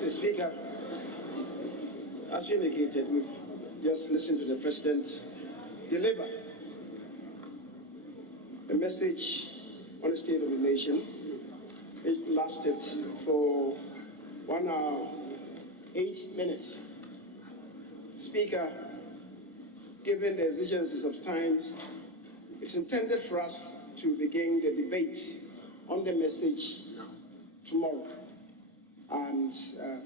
The Speaker, as you indicated, we've just listened to the President deliver a message on the state of the nation. It lasted for 1 hour, 8 minutes. Speaker, given the exigencies of times, it's intended for us to begin the debate on the message tomorrow. And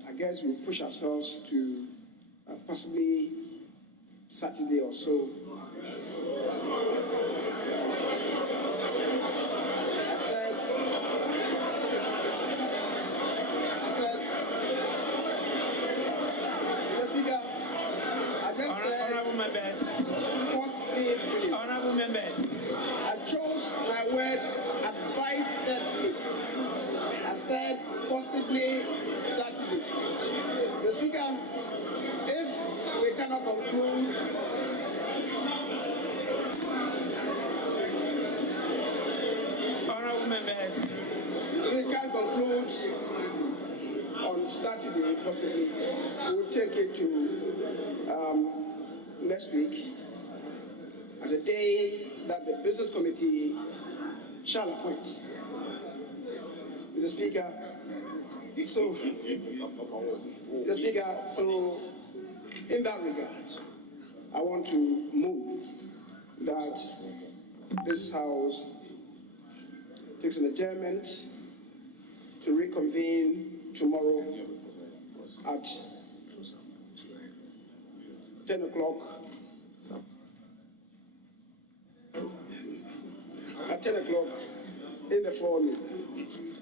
I guess we'll push ourselves to possibly Saturday or so. Honorable members, I chose my words advisedly. I said possibly Saturday. The Speaker, if we cannot conclude honorable members, if we can conclude on Saturday, possibly, we will take it to next week, at the day that the Business Committee shall appoint. Mr. Speaker, so, Mr. Speaker, so in that regard, I want to move that this House takes an adjournment to reconvene tomorrow at 10 o'clock. At 10 o'clock in the forenoon.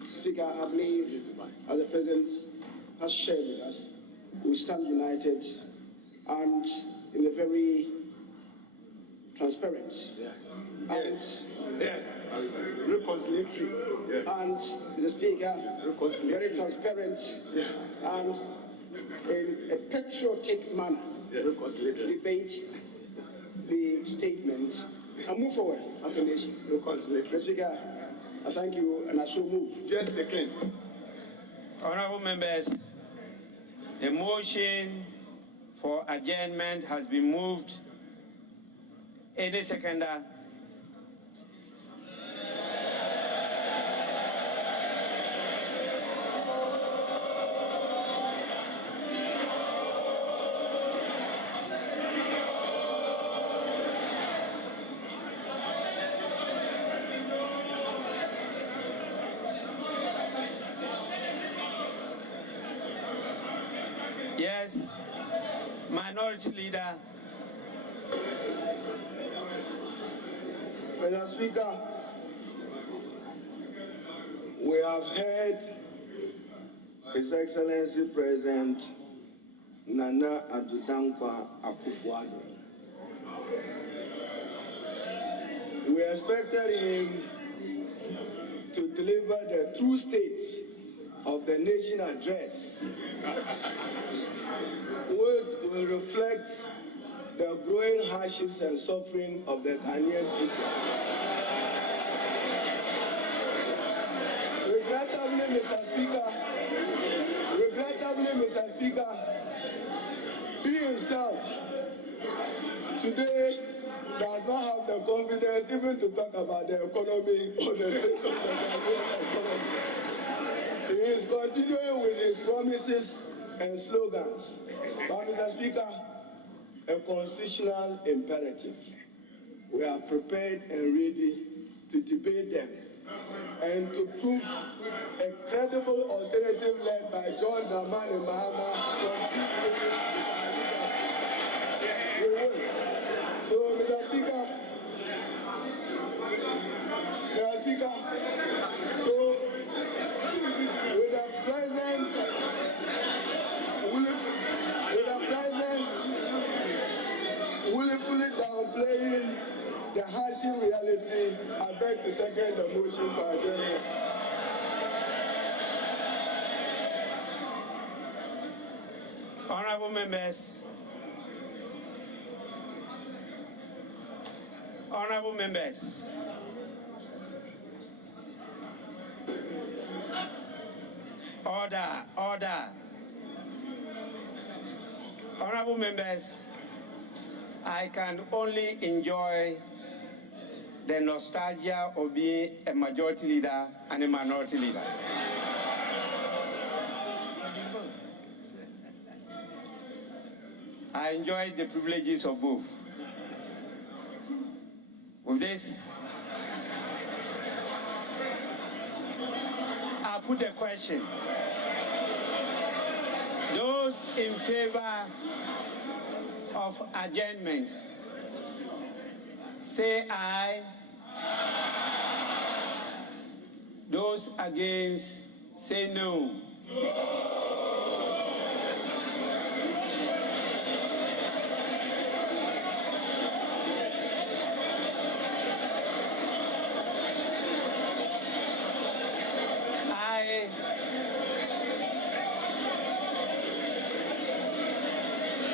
Speaker, I believe, as the President has shared with us, we stand united and in a very transparent reconciliatory and, Mr. Speaker, very transparent and in a patriotic manner debate the statement and move forward as a nation. Mr. Speaker, I thank you and I shall move. Just a second. honorable members, the motion for adjournment has been moved. Any seconder? Yes, Minority Leader. Mr. Speaker, we have heard His Excellency President Nana Addo Akufo-Addo. We expected him to deliver the true state of the nation address, which will reflect the growing hardships and suffering of the Ghanaian people. Regrettably, Mr. Speaker, he himself today does not have the confidence even to talk about the economy or the state of the Ghanaian economy. He is continuing with his promises and slogans. But, Mr. Speaker, a constitutional imperative. We are prepared and ready to debate them and to prove a credible alternative led by John Dramani Mahama we will. So, Mr. Speaker, so with the present willfully downplaying the hardship reality, I beg to second the motion for adjournment. Honorable members. Honorable members. Order, order. Honorable members, I can only enjoy the nostalgia of being a majority leader and a minority leader. I enjoy the privileges of both. With this, I put the question. Those in favor of adjournment, say aye. Those against, say no.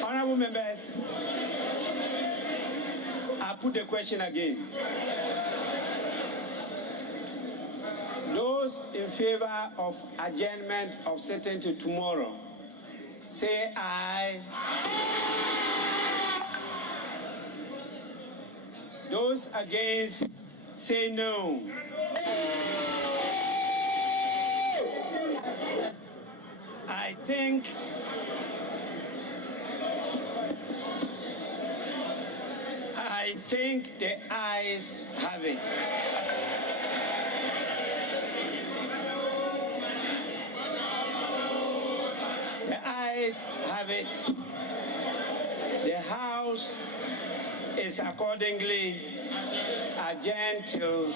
Honorable members, I put the question again. Those in favor of adjournment of sitting to tomorrow, say aye. Those against, say no. I think the ayes have it. The ayes have it. The House is accordingly adjourned till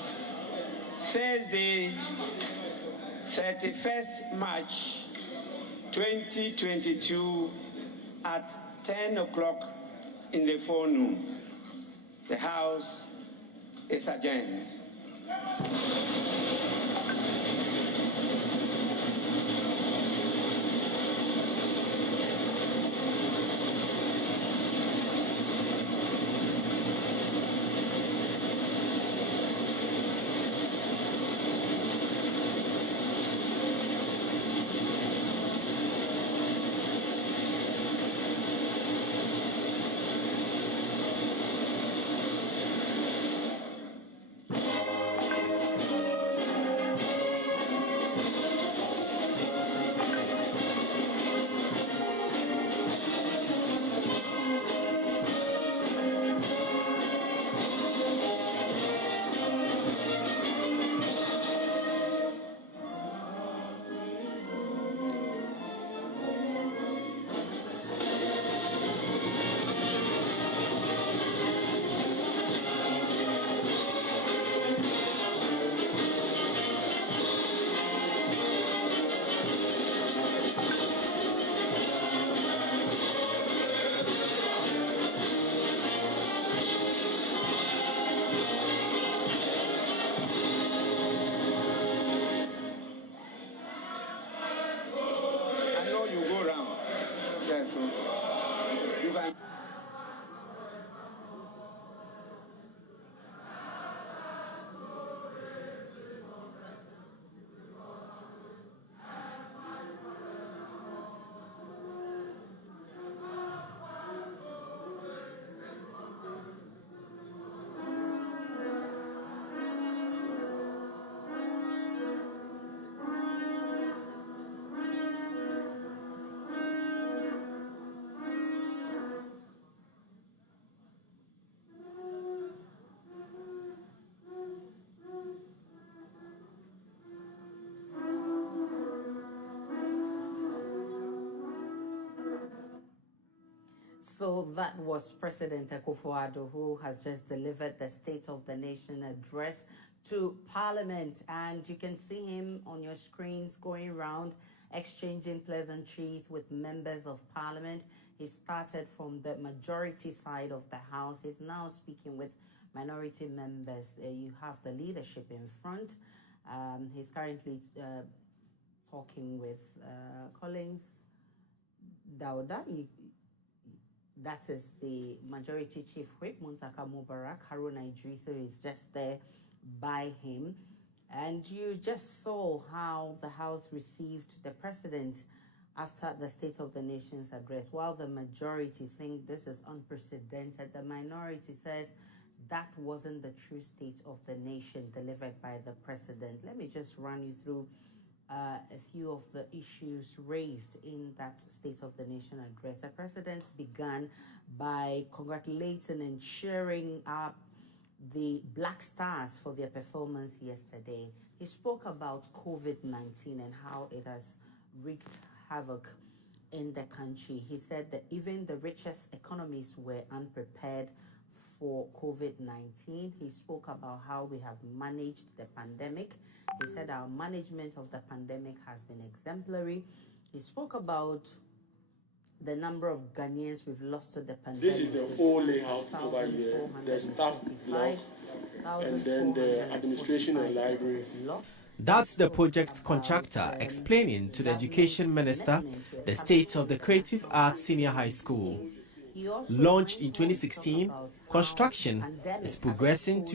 Thursday, 31st March 2022 at 10 o'clock in the forenoon. The House is adjourned. So that was President Akufo-Addo, who has just delivered the State of the Nation address to Parliament. And you can see him on your screens going around, exchanging pleasantries with members of Parliament. He started from the majority side of the House. He's now speaking with minority members. You have the leadership in front. He's currently talking with Collins Dauda. That is the Majority Chief Whip, Muntaka Mubarak. Haruna Idrisu is just there by him. And you just saw how the House received the president after the State of the Nation's address. While the majority think this is unprecedented, the minority says that wasn't the true State of the Nation delivered by the president. Let me just run you through a few of the issues raised in that State of the Nation address. The president began by congratulating and cheering up the Black Stars for their performance yesterday. He spoke about COVID-19 and how it has wreaked havoc in the country. He said that even the richest economies were unprepared for COVID-19. He spoke about how we have managed the pandemic. He said our management of the pandemic has been exemplary. He spoke about the number of Ghanaians we've lost to the pandemic. This is the whole layout over here, the staff block, and then the administration and library. That's the project contractor explaining to the Education Minister the state of the Creative Arts Senior High School. Launched in 2016, construction is progressing to